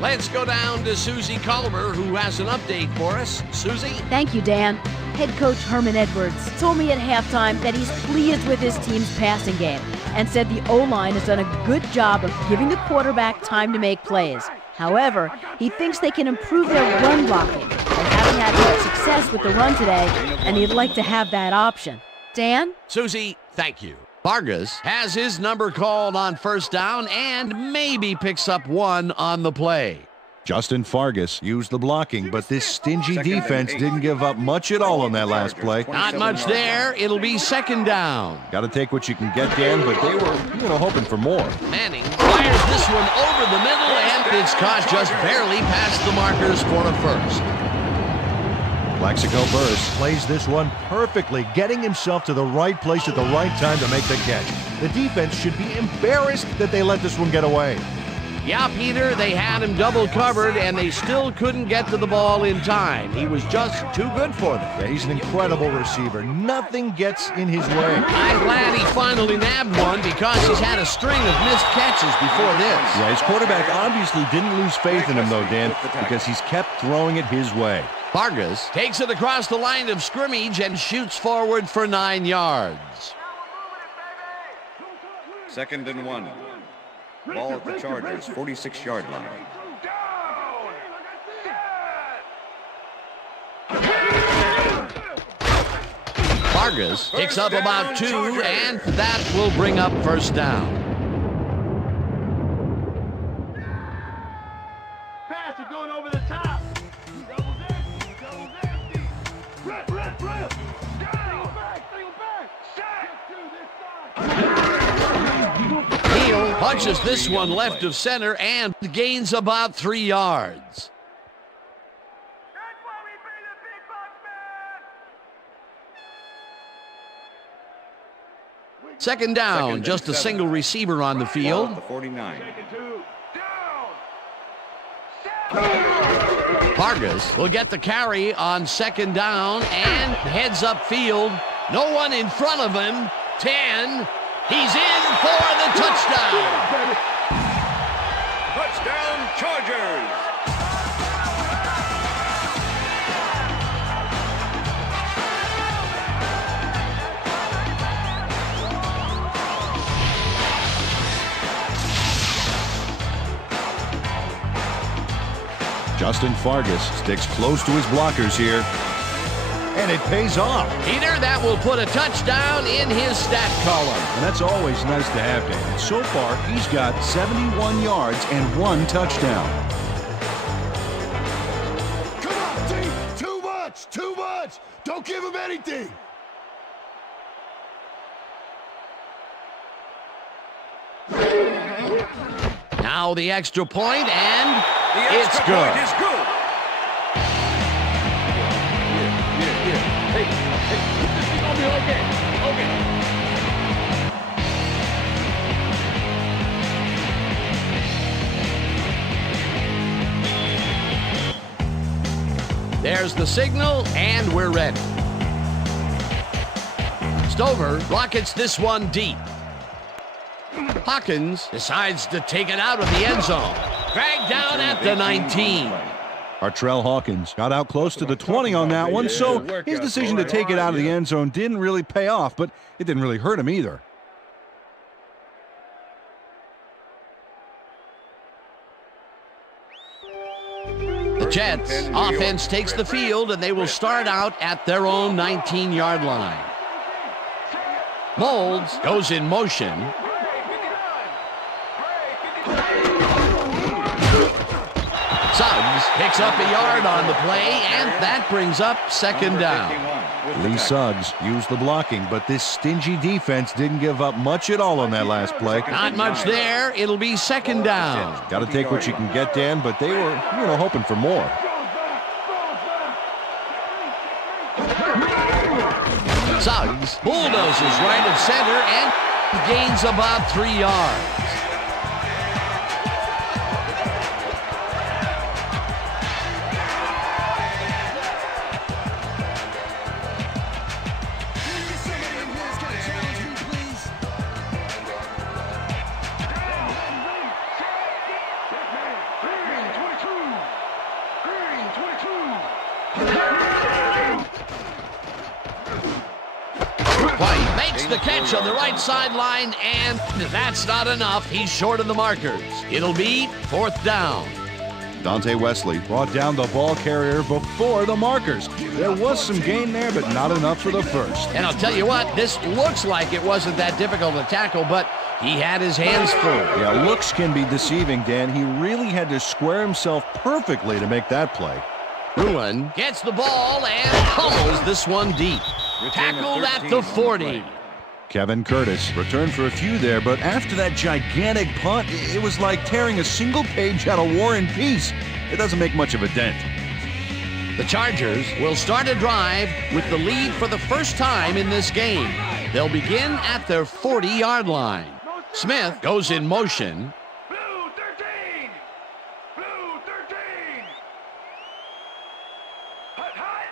Let's go down to Susie Culver, who has an update for us. Susie? Thank you, Dan. Head coach Herman Edwards told me at halftime that he's pleased with his team's passing game and said the O-line has done a good job of giving the quarterback time to make plays. However, he thinks they can improve their run blocking. They haven't had much success with the run today, and he'd like to have that option. Dan? Susie, thank you. Vargas has his number called on first down and maybe picks up 1 on the play. Justin Vargas used the blocking, but this stingy defense didn't give up much at all on that last play. Not much there. It'll be second down. Got to take what you can get, Dan, but they were, hoping for more. Manning fires this one over the middle, and it's caught just barely past the markers for a first. Plaxico Burress plays this one perfectly, getting himself to the right place at the right time to make the catch. The defense should be embarrassed that they let this one get away. Yeah, Peter, they had him double covered, and they still couldn't get to the ball in time. He was just too good for them. Yeah, he's an incredible receiver. Nothing gets in his way. I'm glad he finally nabbed one because he's had a string of missed catches before this. Yeah, his quarterback obviously didn't lose faith in him, though, Dan, because he's kept throwing it his way. Vargas takes it across the line of scrimmage and shoots forward for 9 yards. 2nd and 1. Ball at the Chargers, 46-yard line. Vargas picks up about 2, and that will bring up first down. you're going over the top. Doubles empty. Doubles empty. Rip, rip, rip. Down. Single back. Sack. Neal punches this one left of center and gains about 3 yards. That's why we beat the big box man. Second down, Second just a and 7. single receiver on the Ball field. at the 49. Down. Vargas will get the carry on second down and heads upfield. No one in front of him. 10. He's in for the touchdown. Touchdown, Chargers. Justin Vargas sticks close to his blockers here. And it pays off. Peter, that will put a touchdown in his stat column. And that's always nice to have, Dan. So far, he's got 71 yards and 1 touchdown. Come on, team! Too much! Too much! Don't give him anything! Now the extra point, and The it's extra good. point is good. Hey, this is gonna be okay. Okay. There's the signal, and we're ready. Stover rockets this one deep. Hawkins decides to take it out of the end zone. Dragged down at the 19. Artrell Hawkins got out close to the 20 on that one, so his decision to take it out of the end zone didn't really pay off, but it didn't really hurt him either. The Jets offense takes the field, and they will start out at their own 19-yard line. Molds goes in motion. Suggs picks up a yard on the play, and that brings up second down. Lee Suggs used the blocking, but this stingy defense didn't give up much at all on that last play. Not much there. It'll be second down. Got to take what you can get, Dan, but they were, hoping for more. Suggs bulldozes right of center and gains about 3 yards. White makes the catch on the right sideline, and that's not enough. He's short of the markers. It'll be fourth down. Dante Wesley brought down the ball carrier before the markers. There was some gain there, but not enough for the first. And I'll tell you what, this looks like it wasn't that difficult to tackle, but he had his hands full. Yeah, looks can be deceiving, Dan. He really had to square himself perfectly to make that play. Ruin gets the ball and pummels this one deep. Tackled at the 40. Kevin Curtis returned for a few there, but after that gigantic punt, it was like tearing a single page out of War and Peace. It doesn't make much of a dent. The Chargers will start a drive with the lead for the first time in this game. They'll begin at their 40-yard line. Smith goes in motion. Blue 13. Blue 13. Hut, hut.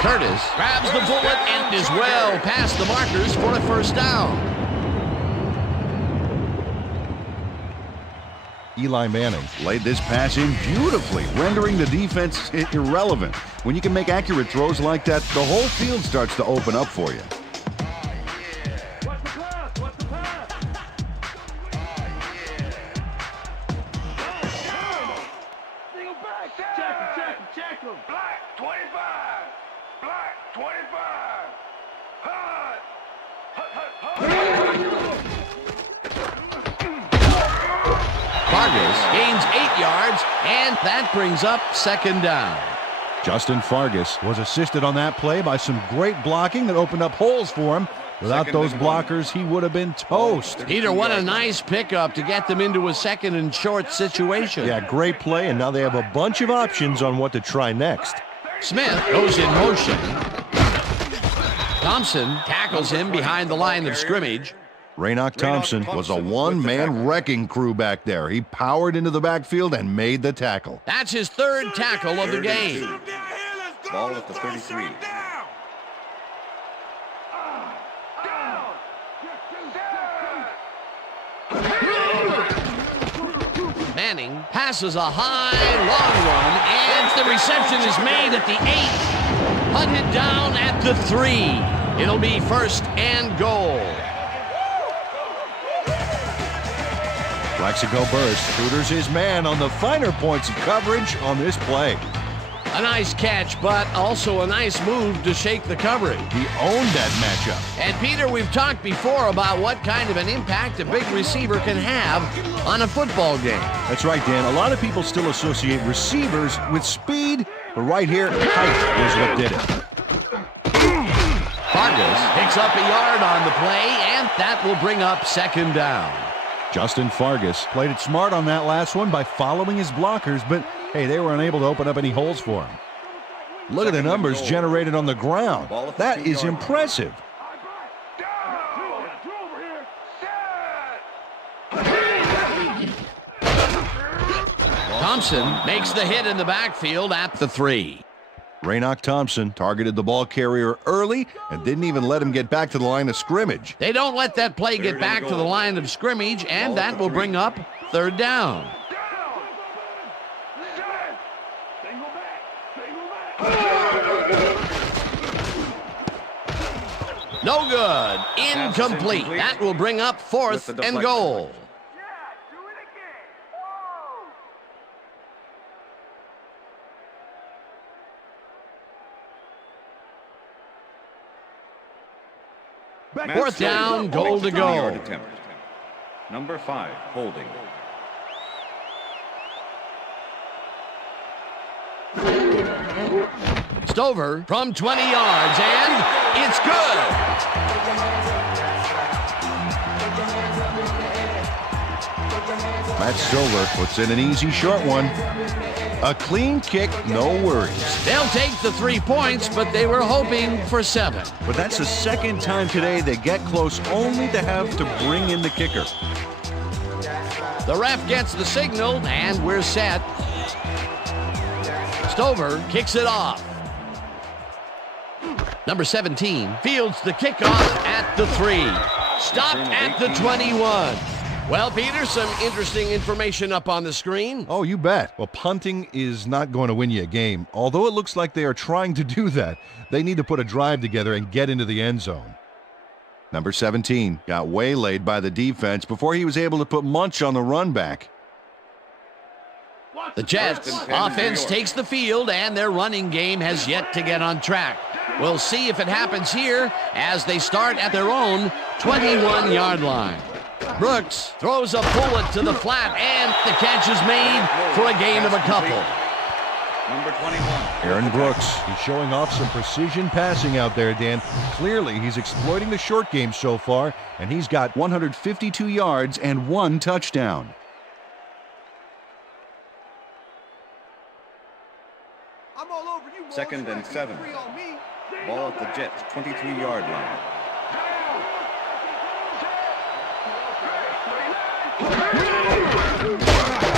Curtis grabs the bullet and is well past the markers for a first down. Eli Manning laid this pass in beautifully, rendering the defense irrelevant. When you can make accurate throws like that, the whole field starts to open up for you. What's the pass? What's the pass? Single back. Check him. Black 25. Black 25. Hut. Hut, hut, hut. Vargas gains 8 yards, and that brings up second down. Justin Vargas was assisted on that play by some great blocking that opened up holes for him. Without those blockers, he would have been toast. Peter, what a nice pickup to get them into a second and short situation. Yeah, great play, and now they have a bunch of options on what to try next. Smith goes in motion. Thompson tackles him behind the line of scrimmage. Raynoch Thompson was a one-man wrecking crew back there. He powered into the backfield and made the tackle. That's his third tackle of the game. Ball at the 33. Manning passes a high, long run, and the reception is made at the 8. Hunted down at the 3. It'll be first and goal. Plaxico burst, tutors his man on the finer points of coverage on this play. A nice catch, but also a nice move to shake the coverage. He owned that matchup. And Peter, we've talked before about what kind of an impact a big receiver can have on a football game. That's right, Dan. A lot of people still associate receivers with speed, but right here, height is what did it. Vargas picks up a yard on the play, and that will bring up second down. Justin Vargas played it smart on that last one by following his blockers, but hey, they were unable to open up any holes for him. Look at the numbers generated on the ground. That is impressive. Thompson makes the hit in the backfield at the 3. Raynoch Thompson targeted the ball carrier early and didn't even let him get back to the line of scrimmage. They don't let that play get back to the line of scrimmage, and that will bring up third down. No good. Incomplete. That will bring up fourth and goal. Fourth down, goal to go. Number 5, holding. Stover from 20 yards, and it's good. Matt Stover puts in an easy short one. A clean kick, no worries. They'll take the 3 points, but they were hoping for 7. But that's the second time today they get close only to have to bring in the kicker. The ref gets the signal, and we're set. Stover kicks it off. Number 17 fields the kickoff at the 3. Stopped at the 21. Well, Peter, some interesting information up on the screen. Oh, you bet. Well, punting is not going to win you a game. Although it looks like they are trying to do that, they need to put a drive together and get into the end zone. Number 17 got waylaid by the defense before he was able to put Munch on the run back. The Jets offense takes the field, and their running game has yet to get on track. We'll see if it happens here as they start at their own 21-yard line. Brooks throws a bullet to the flat, and the catch is made for a gain of a couple. Number 21. Aaron Brooks is showing off some precision passing out there, Dan. Clearly, he's exploiting the short game so far, and he's got 152 yards and 1 touchdown. Second and 7. Ball at the Jets' 23-yard line.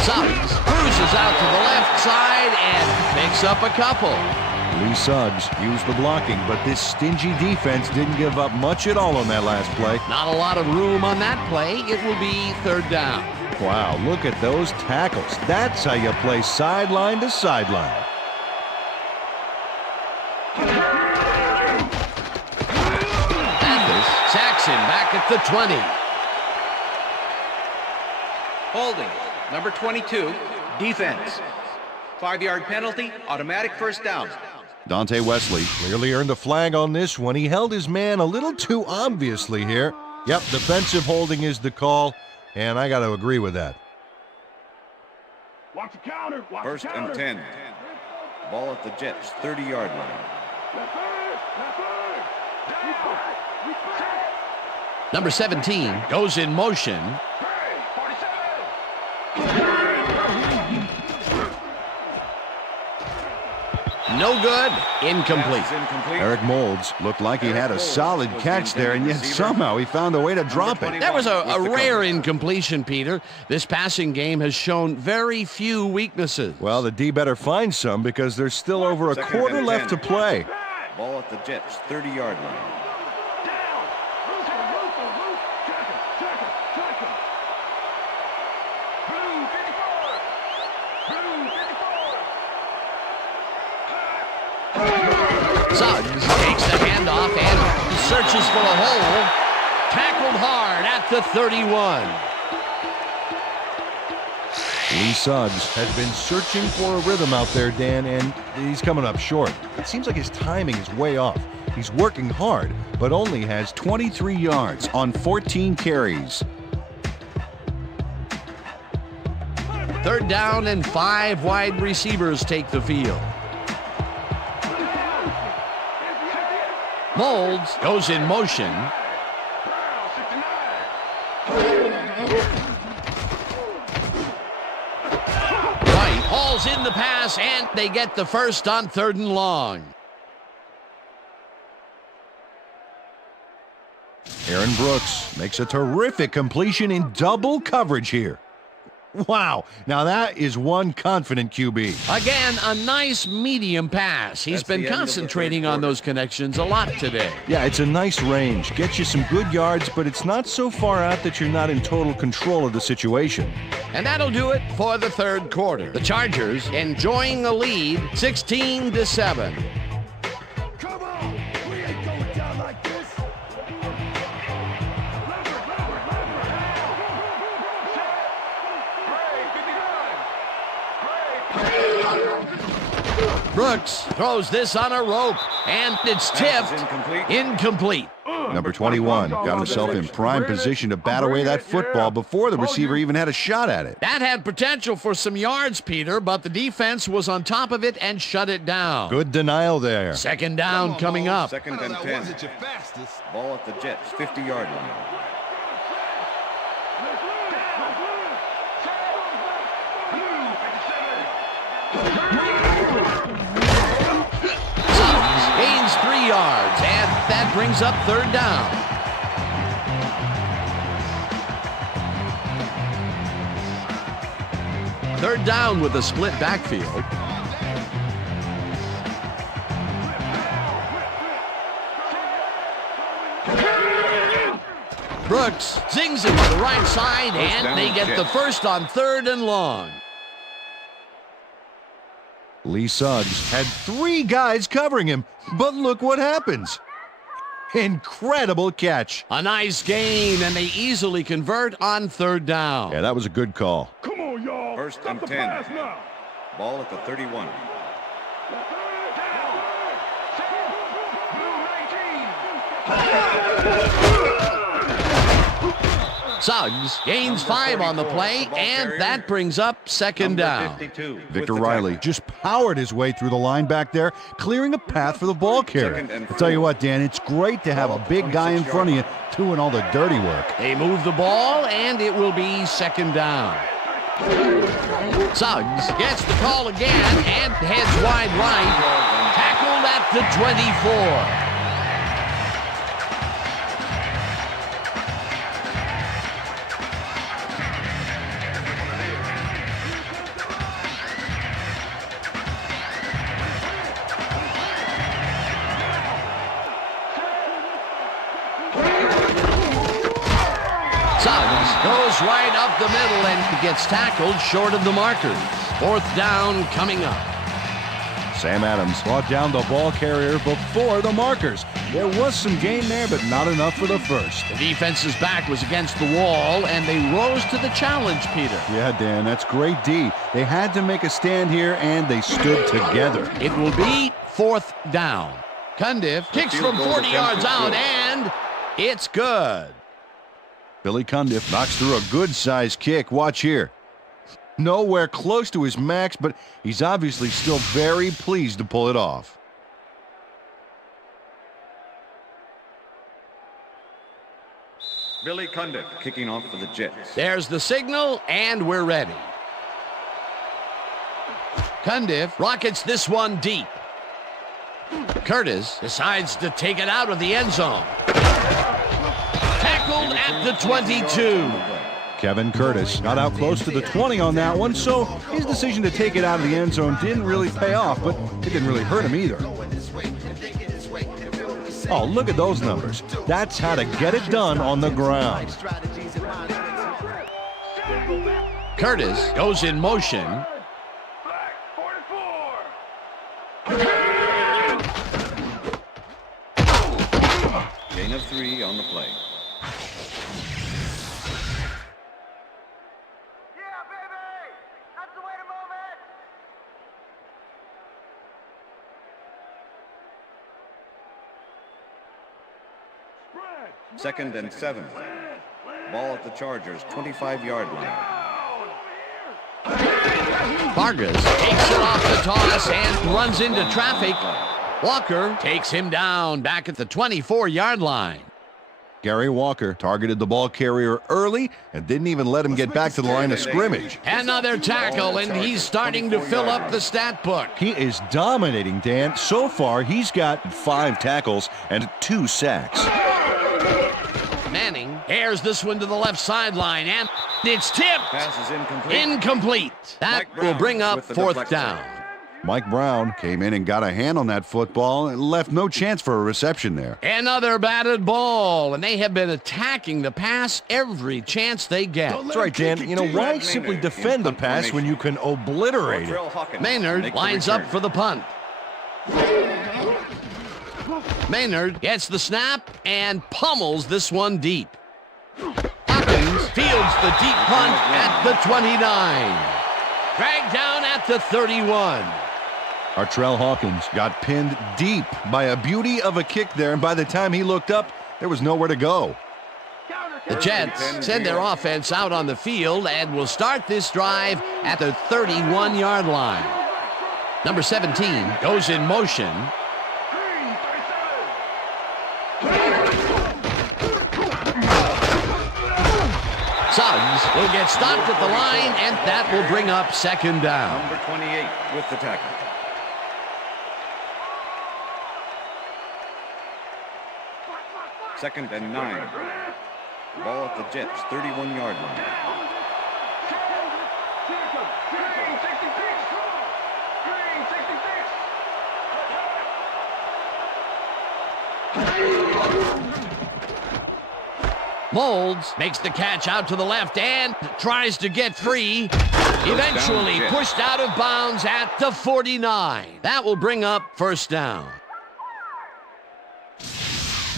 Suggs cruises out to the left side and picks up a couple. Lee Suggs used the blocking, but this stingy defense didn't give up much at all on that last play. Not a lot of room on that play. It will be third down. Wow, look at those tackles. That's how you play sideline to sideline. Mathis sacks him back at the 20. Holding, number 22, defense. 5-yard penalty, automatic first down. Dante Wesley clearly earned a flag on this one. He held his man a little too obviously here. Yep, defensive holding is the call, and I got to agree with that. Watch the counter. Watch First the counter. and 10. Ball at the Jets, 30-yard line. Left third. Left third. Down. Number 17 goes in motion. Hey, 47. No good. Incomplete. Pass is incomplete. Eric Molds looked like he had a solid catch there, and yet somehow he found a way to drop it. That was a With the rare coverage. incompletion, Peter. This passing game has shown very few weaknesses. Well, the D better find some because there's still over a Second quarter and left to 10. play. Ball at the Jets, 30-yard line. Down. Loose. Check him. Blue 54. Blue 54. Suggs takes the handoff and searches for a hole. Tackled hard at the 31. Lee Suggs has been searching for a rhythm out there, Dan, and he's coming up short. It seems like his timing is way off. He's working hard, but only has 23 yards on 14 carries. Third down and 5 wide receivers take the field. Molds goes in motion. White hauls in the pass, and they get the first on 3rd and long. Aaron Brooks makes a terrific completion in double coverage here. Wow, now that is one confident QB. Again, a nice medium pass. He's That's the been end of the concentrating third on quarter. those connections a lot today. Yeah, it's a nice range. Gets you some good yards, but it's not so far out that you're not in total control of the situation. And that'll do it for the 3rd quarter. The Chargers enjoying the lead, 16-7. Come on! We ain't going down like this! Brooks throws this on a rope, and it's Pass tipped. is incomplete. Incomplete. Number 21 got himself in prime position to bat away that football before the receiver even had a shot at it. That had potential for some yards, Peter, but the defense was on top of it and shut it down. Good denial there. 2nd down coming up. Second and 10. Ball at the Jets, 50-yard line. Suggs gains 3 yards, and that brings up 3rd down. Third down with a split backfield. Brooks zings it to the right side, and down, they get the Jets. first on 3rd and long. Lee Suggs had 3 guys covering him, but look what happens. Incredible catch. A nice gain, and they easily convert on 3rd down. Yeah, that was a good call. Come on, y'all. First Stop and the 10. pass now. Ball at the 31. Suggs gains Number 5 on the 44, play, the ball and carrier. that brings up 2nd Number down. 52 with Victor the Riley tackle. just powered his way through the line back there, clearing a path for the ball carrier. Second and I'll tell you 4. what, Dan, it's great to have a big guy in front of you doing all the dirty work. They move the ball, and it will be 2nd down. Suggs gets the call again and heads wide right. Tackled at the 24. Suggs goes right up the middle and gets tackled short of the markers. 4th down coming up. Sam Adams brought down the ball carrier before the markers. There was some gain there, but not enough for the first. The defense's back was against the wall, and they rose to the challenge, Peter. Yeah, Dan, that's great D. They had to make a stand here, and they stood together. It will be 4th down. Cundiff kicks field from goal 40 yards attempt is out, good. and it's good. Billy Cundiff knocks through a good-sized kick. Watch here. Nowhere close to his max, but he's obviously still very pleased to pull it off. Billy Cundiff kicking off for the Jets. There's the signal, and we're ready. Cundiff rockets this one deep. Curtis decides to take it out of the end zone. Tackled at the 22. Kevin Curtis got out close to the 20 on that one, so his decision to take it out of the end zone didn't really pay off, but it didn't really hurt him either. Oh, look at those numbers. That's how to get it done on the ground. Curtis goes in motion. Gain of 3 on the play. Second and 7. Ball at the Chargers' 25-yard line. Vargas takes it off the toss and runs into traffic. Walker takes him down back at the 24-yard line. Gary Walker targeted the ball carrier early and didn't even let him get back to the line of scrimmage. Another tackle, and he's starting to fill up the stat book. He is dominating, Dan. So far, he's got 5 tackles and 2 sacks. Manning airs this one to the left sideline, and it's tipped. Pass is incomplete. Incomplete. That will bring up 4th down. Mike Brown came in and got a hand on that football and left no chance for a reception there. Another batted ball, and they have been attacking the pass every chance they get. That's right, Dan. You know, why simply defend the pass when you can obliterate it? Maynard lines up for the punt. Maynard gets the snap and pummels this one deep. Hawkins fields the deep punt at the 29. Dragged down at the 31. Artrell Hawkins got pinned deep by a beauty of a kick there, and by the time he looked up, there was nowhere to go. The Jets send their offense out on the field and will start this drive at the 31-yard line. Number 17 goes in motion. Suggs will get stopped at the line, and that will bring up 2nd down. Number 28 with the tackle. Second and 9. Ball at the Jets' 31-yard line. Molds makes the catch out to the left and tries to get free. Eventually pushed out of bounds at the 49. That will bring up 1st down.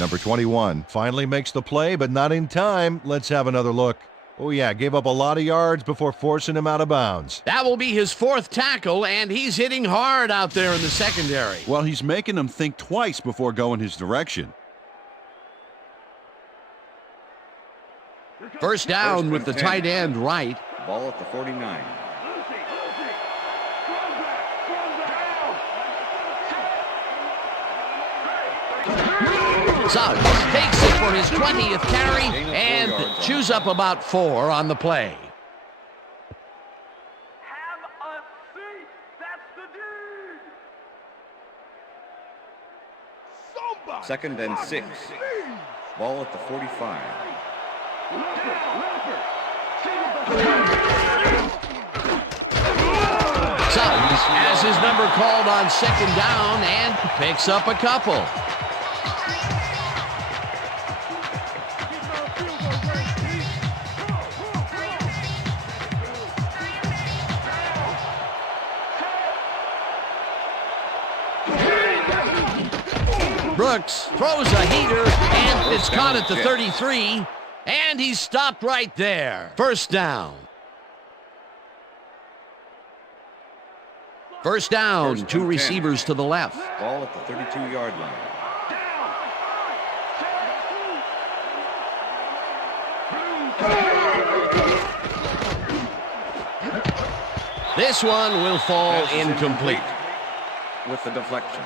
Number 21 finally makes the play, but not in time. Let's have another look. Oh, yeah, gave up a lot of yards before forcing him out of bounds. That will be his 4th tackle, and he's hitting hard out there in the secondary. Well, he's making them think twice before going his direction. 1st down with the tight end right. Ball at the 49. Suggs takes it for his 20th carry and chews up about 4 on the play. Have a seat. That's the dude. Second and 6. Ball at the 45. Suggs has his number called on 2nd down and picks up a couple. Brooks throws a heater, and it's caught at the 33, and he's stopped right there. 1st down. 1st down, 2 receivers to the left. Ball at the 32-yard line. This one will fall Pass is incomplete. with the deflection.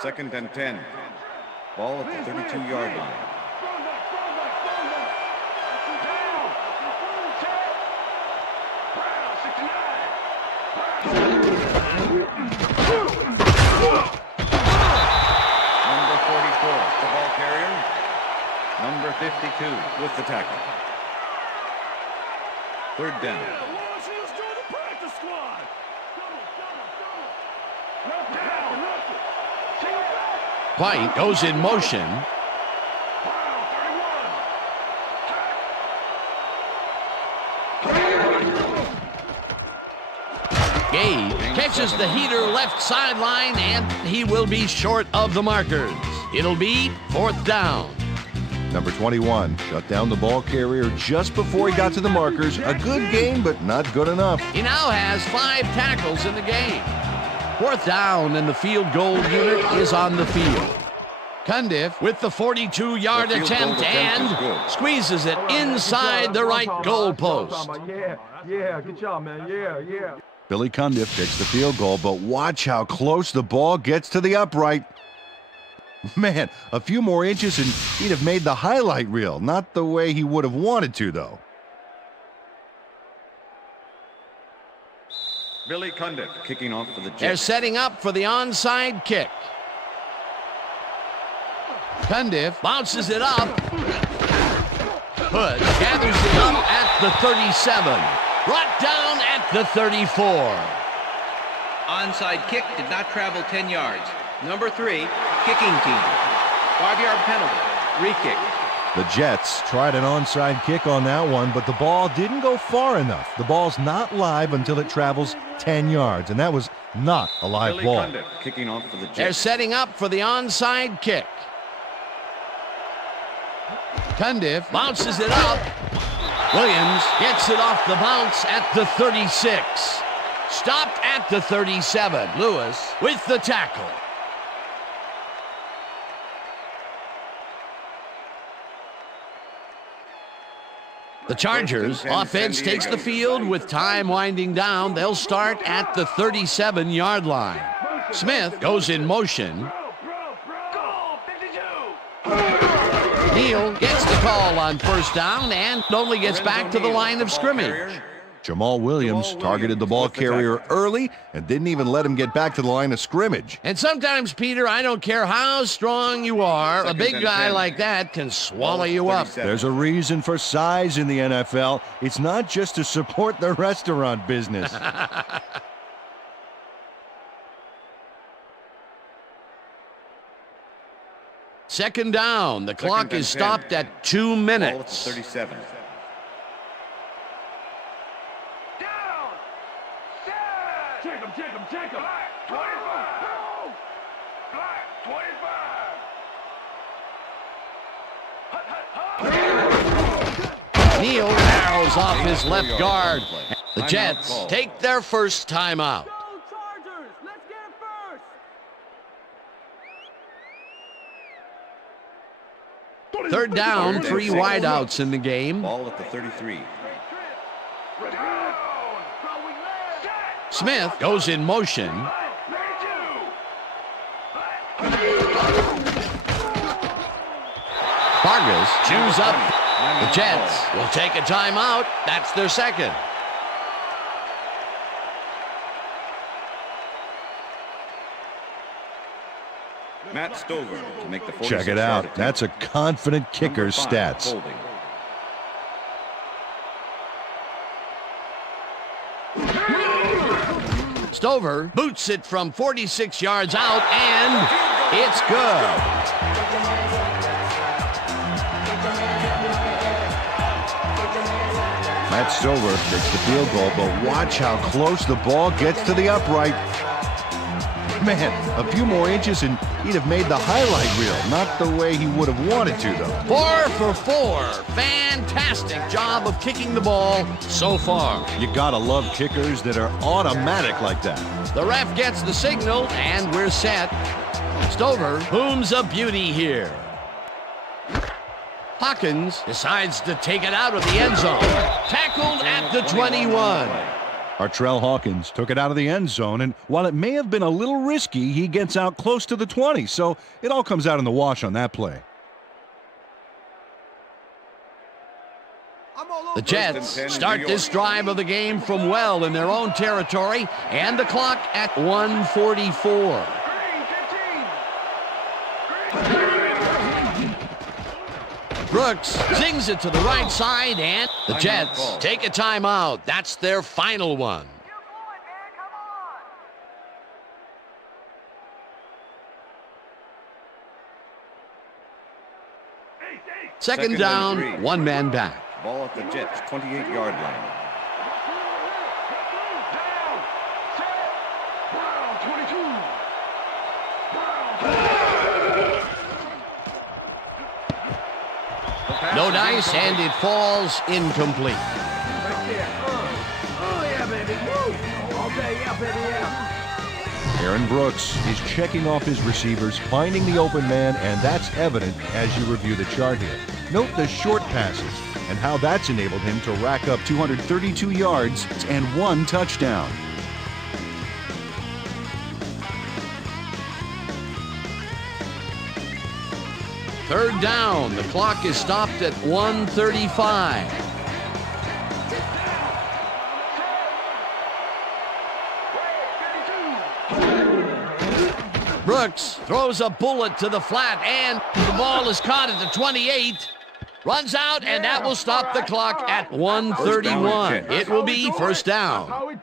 Second and 10. Ball at the 32-yard line. Number 44, the ball carrier. Number 52 with the tackle. Third down. White goes in motion. Gabe catches the heater left sideline, and he will be short of the markers. It'll be fourth down. Number 21 shut down the ball carrier just before he got to the markers. A good game, but not good enough. He now has 5 tackles in the game. Fourth down, and the field goal unit is on the field. Cundiff with the 42-yard attempt and squeezes it inside the right goal post. Yeah, good job, man. Yeah. Billy Cundiff takes the field goal, but watch how close the ball gets to the upright. Man, a few more inches and he'd have made the highlight reel. Not the way he would have wanted to, though. Billy Cundiff kicking off for the Jets. They're setting up for the onside kick. Cundiff bounces it up. Hood gathers it up at the 37. Brought down at the 34. Onside kick did not travel 10 yards. Number 3, kicking team. 5-yard penalty. Re-kick. The Jets tried an onside kick on that one, but the ball didn't go far enough. The ball's not live until it travels 10 yards, and that was not a live Billy ball. Cundiff kicking off for the Jets. They're setting up for the onside kick. Cundiff bounces it up. Williams gets it off the bounce at the 36. Stopped at the 37. Lewis with the tackle. The Chargers offense takes the field with time winding down. They'll start at the 37-yard line. Smith goes in motion. Neal gets the call on first down and only gets back to the line of scrimmage. Jamal Williams targeted the ball carrier early and didn't even let him get back to the line of scrimmage. And sometimes, Peter, I don't care how strong you are, a big guy like that can swallow you up. There's a reason for size in the NFL. It's not just to support the restaurant business. Second down. The clock is stopped at 2 minutes. 37. Check him. Black 25. Black 25. Neal narrows off his left guard. The Jets take their first timeout. Go Chargers! Let's get it first. Third down, 3 wideouts in the game. Ball at the 33. Smith goes in motion. Vargas chews up. The Jets will take a timeout. That's their second. Matt Stover to make the 46-yard Check it out. attempt. That's a confident kicker's Number 5, stats. holding. Stover boots it from 46 yards out, and it's good. Matt Stover takes the field goal, but watch how close the ball gets to the upright. Man, a few more inches and he'd have made the highlight reel. Not the way he would have wanted to, though. 4 for 4. Fantastic job of kicking the ball so far. You gotta love kickers that are automatic like that. The ref gets the signal, and we're set. Stover booms a beauty here. Hawkins decides to take it out of the end zone. Tackled at the 21. Artrell Hawkins took it out of the end zone, and while it may have been a little risky, he gets out close to the 20, so it all comes out in the wash on that play. The Jets start this drive of the game from well in their own territory, and the clock at 1:44. Brooks sings it to the right side, and the Jets take a timeout. That's their final one. Second down, one man back. Ball at the Jets' 28-yard line. No dice, and it falls incomplete. Aaron Brooks is checking off his receivers, finding the open man, and that's evident as you review the chart here. Note the short passes and how that's enabled him to rack up 232 yards and 1 touchdown. Third down. The clock is stopped at 1:35. Brooks throws a bullet to the flat, and the ball is caught at the 28. Runs out, and that will stop the clock at 1:31. It will be first down.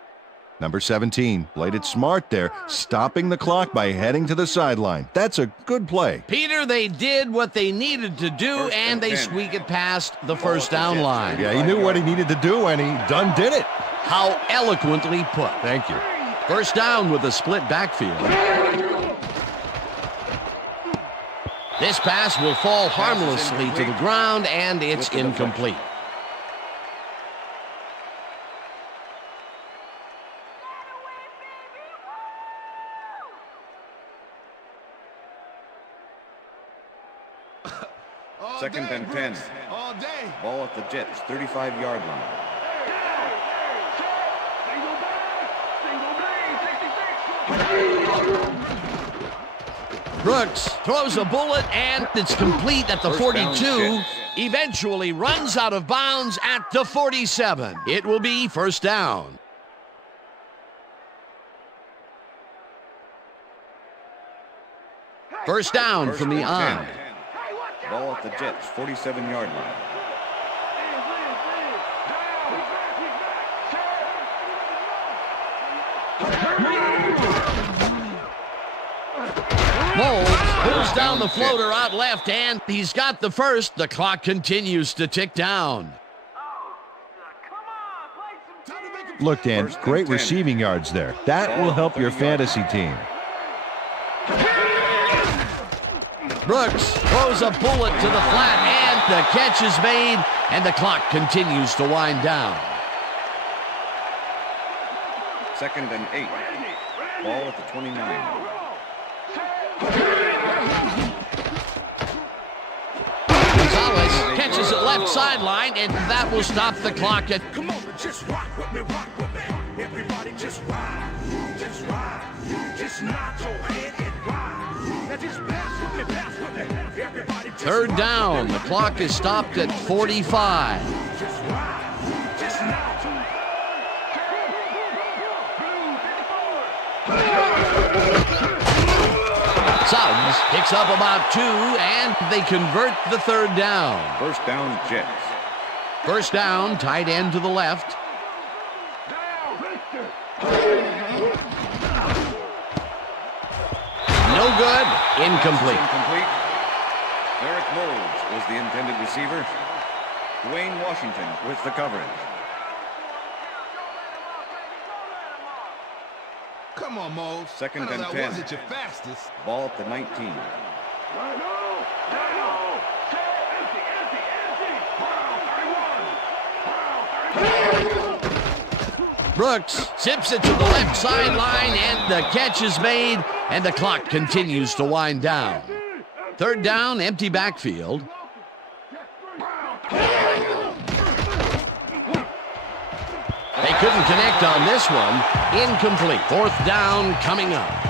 Number 17 played it smart there, stopping the clock by heading to the sideline. That's a good play. Peter, they did what they needed to do, and they squeak it past the first down line. Yeah, he knew what he needed to do, and he done did it. How eloquently put. Thank you. First down with a split backfield. This pass will fall harmlessly to the ground, and it's incomplete. Second and 10. Ball at the Jets' 35-yard line. Brooks throws a bullet, and it's complete at the 42. Eventually runs out of bounds at the 47. It will be first down. First down from the I. Ball at the Jets' 47-yard line. Moles pulls down the floater out left, and he's got the first. The clock continues to tick down. Look, Dan, great receiving yards there. That will help your fantasy team. Brooks throws a bullet to the flat, and the catch is made, and the clock continues to wind down. Second and 8. Ball at the 29. Gonzalez catches it left sideline, and that will stop the clock at... Come on, just rock with me, rock with me. Everybody just ride, just ride. Just nod your head and ride. Now just pass with me, pass with me. Everybody just Third down. The clock is stopped at 45. Just ride, just nod. Suggs picks up about 2, and they convert the third down. First down, Jets. First down, tight end to the left. No good. Incomplete. Incomplete. Eric Moles was the intended receiver. Dwayne Washington with the coverage. Come on, Mo. Second and 10. That wasn't your fastest. Ball at the 19. Brooks zips it to the left sideline, and the catch is made, and the clock continues to wind down. Third down, empty backfield. They couldn't connect on this one. Incomplete. Fourth down coming up.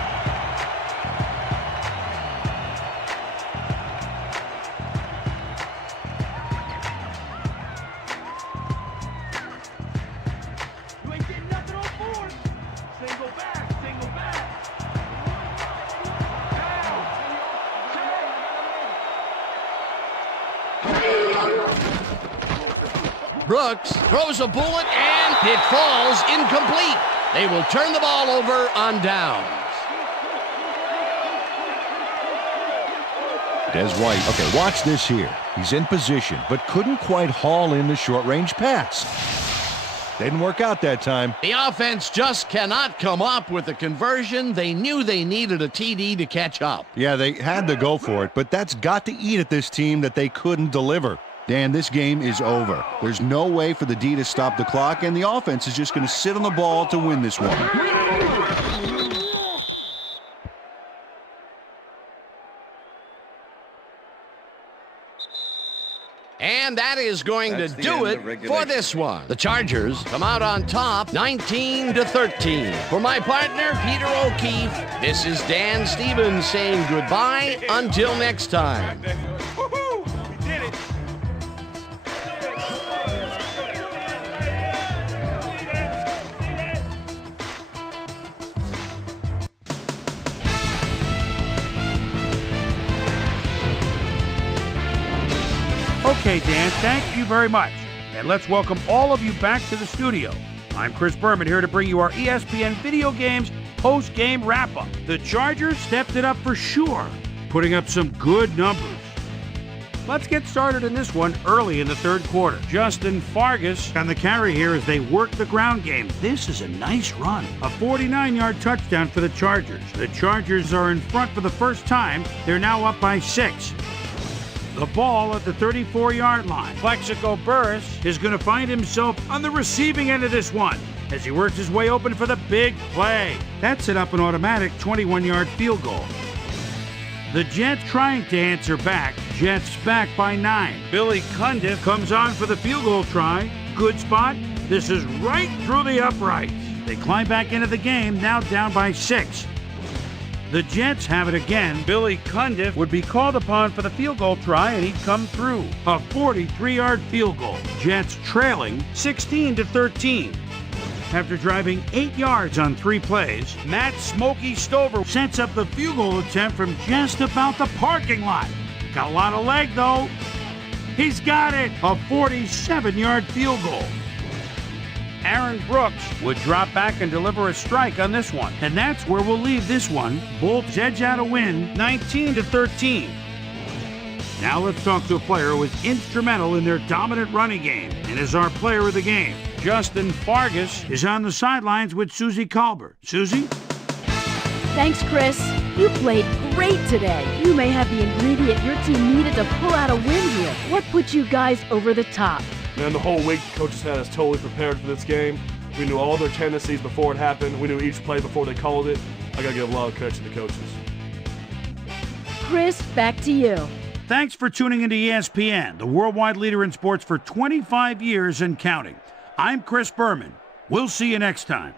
You ain't getting nothing on board. Single back, single back. Brooks throws a bullet, and it falls incomplete. They will turn the ball over on downs. Des White. Okay, watch this here. He's in position, but couldn't quite haul in the short-range pass. Didn't work out that time. The offense just cannot come up with a conversion. They knew they needed a TD to catch up. Yeah, they had to go for it, but that's got to eat at this team that they couldn't deliver. Dan, this game is over. There's no way for the D to stop the clock, and the offense is just going to sit on the ball to win this one. And that is going to do it for this one. The Chargers come out on top, 19-13. For my partner, Peter O'Keefe, this is Dan Stevens saying goodbye until next time. Woohoo! We did it. Okay, Dan, thank you very much. And let's welcome all of you back to the studio. I'm Chris Berman here to bring you our ESPN Video Games post-game wrap-up. The Chargers stepped it up for sure, putting up some good numbers. Let's get started in this one early in the third quarter. Justin Fargas on the carry here as they work the ground game. This is a nice run. A 49-yard touchdown for the Chargers. The Chargers are in front for the first time. They're now up by 6. The ball at the 34-yard line. Plexico Burris is going to find himself on the receiving end of this one as he works his way open for the big play. That set up an automatic 21-yard field goal. The Jets trying to answer back. Jets back by 9. Billy Cundiff comes on for the field goal try. Good spot. This is right through the uprights. They climb back into the game, now down by 6. The Jets have it again. Billy Cundiff would be called upon for the field goal try, and he'd come through. A 43-yard field goal. Jets trailing 16-13. After driving 8 yards on 3 plays, Matt Smokey Stover sets up the field goal attempt from just about the parking lot. Got a lot of leg, though. He's got it. A 47-yard field goal. Aaron Brooks would drop back and deliver a strike on this one. And that's where we'll leave this one. Bolts edge out a win, 19-13. Now let's talk to a player who was instrumental in their dominant running game and is our player of the game. Justin Fargas is on the sidelines with Susie Colbert. Susie? Thanks, Chris. You played great today. You may have the ingredient your team needed to pull out a win here. What put you guys over the top? Man, the whole week, coaches had us totally prepared for this game. We knew all their tendencies before it happened. We knew each play before they called it. I got to give a lot of credit to the coaches. Chris, back to you. Thanks for tuning into ESPN, the worldwide leader in sports for 25 years and counting. I'm Chris Berman. We'll see you next time.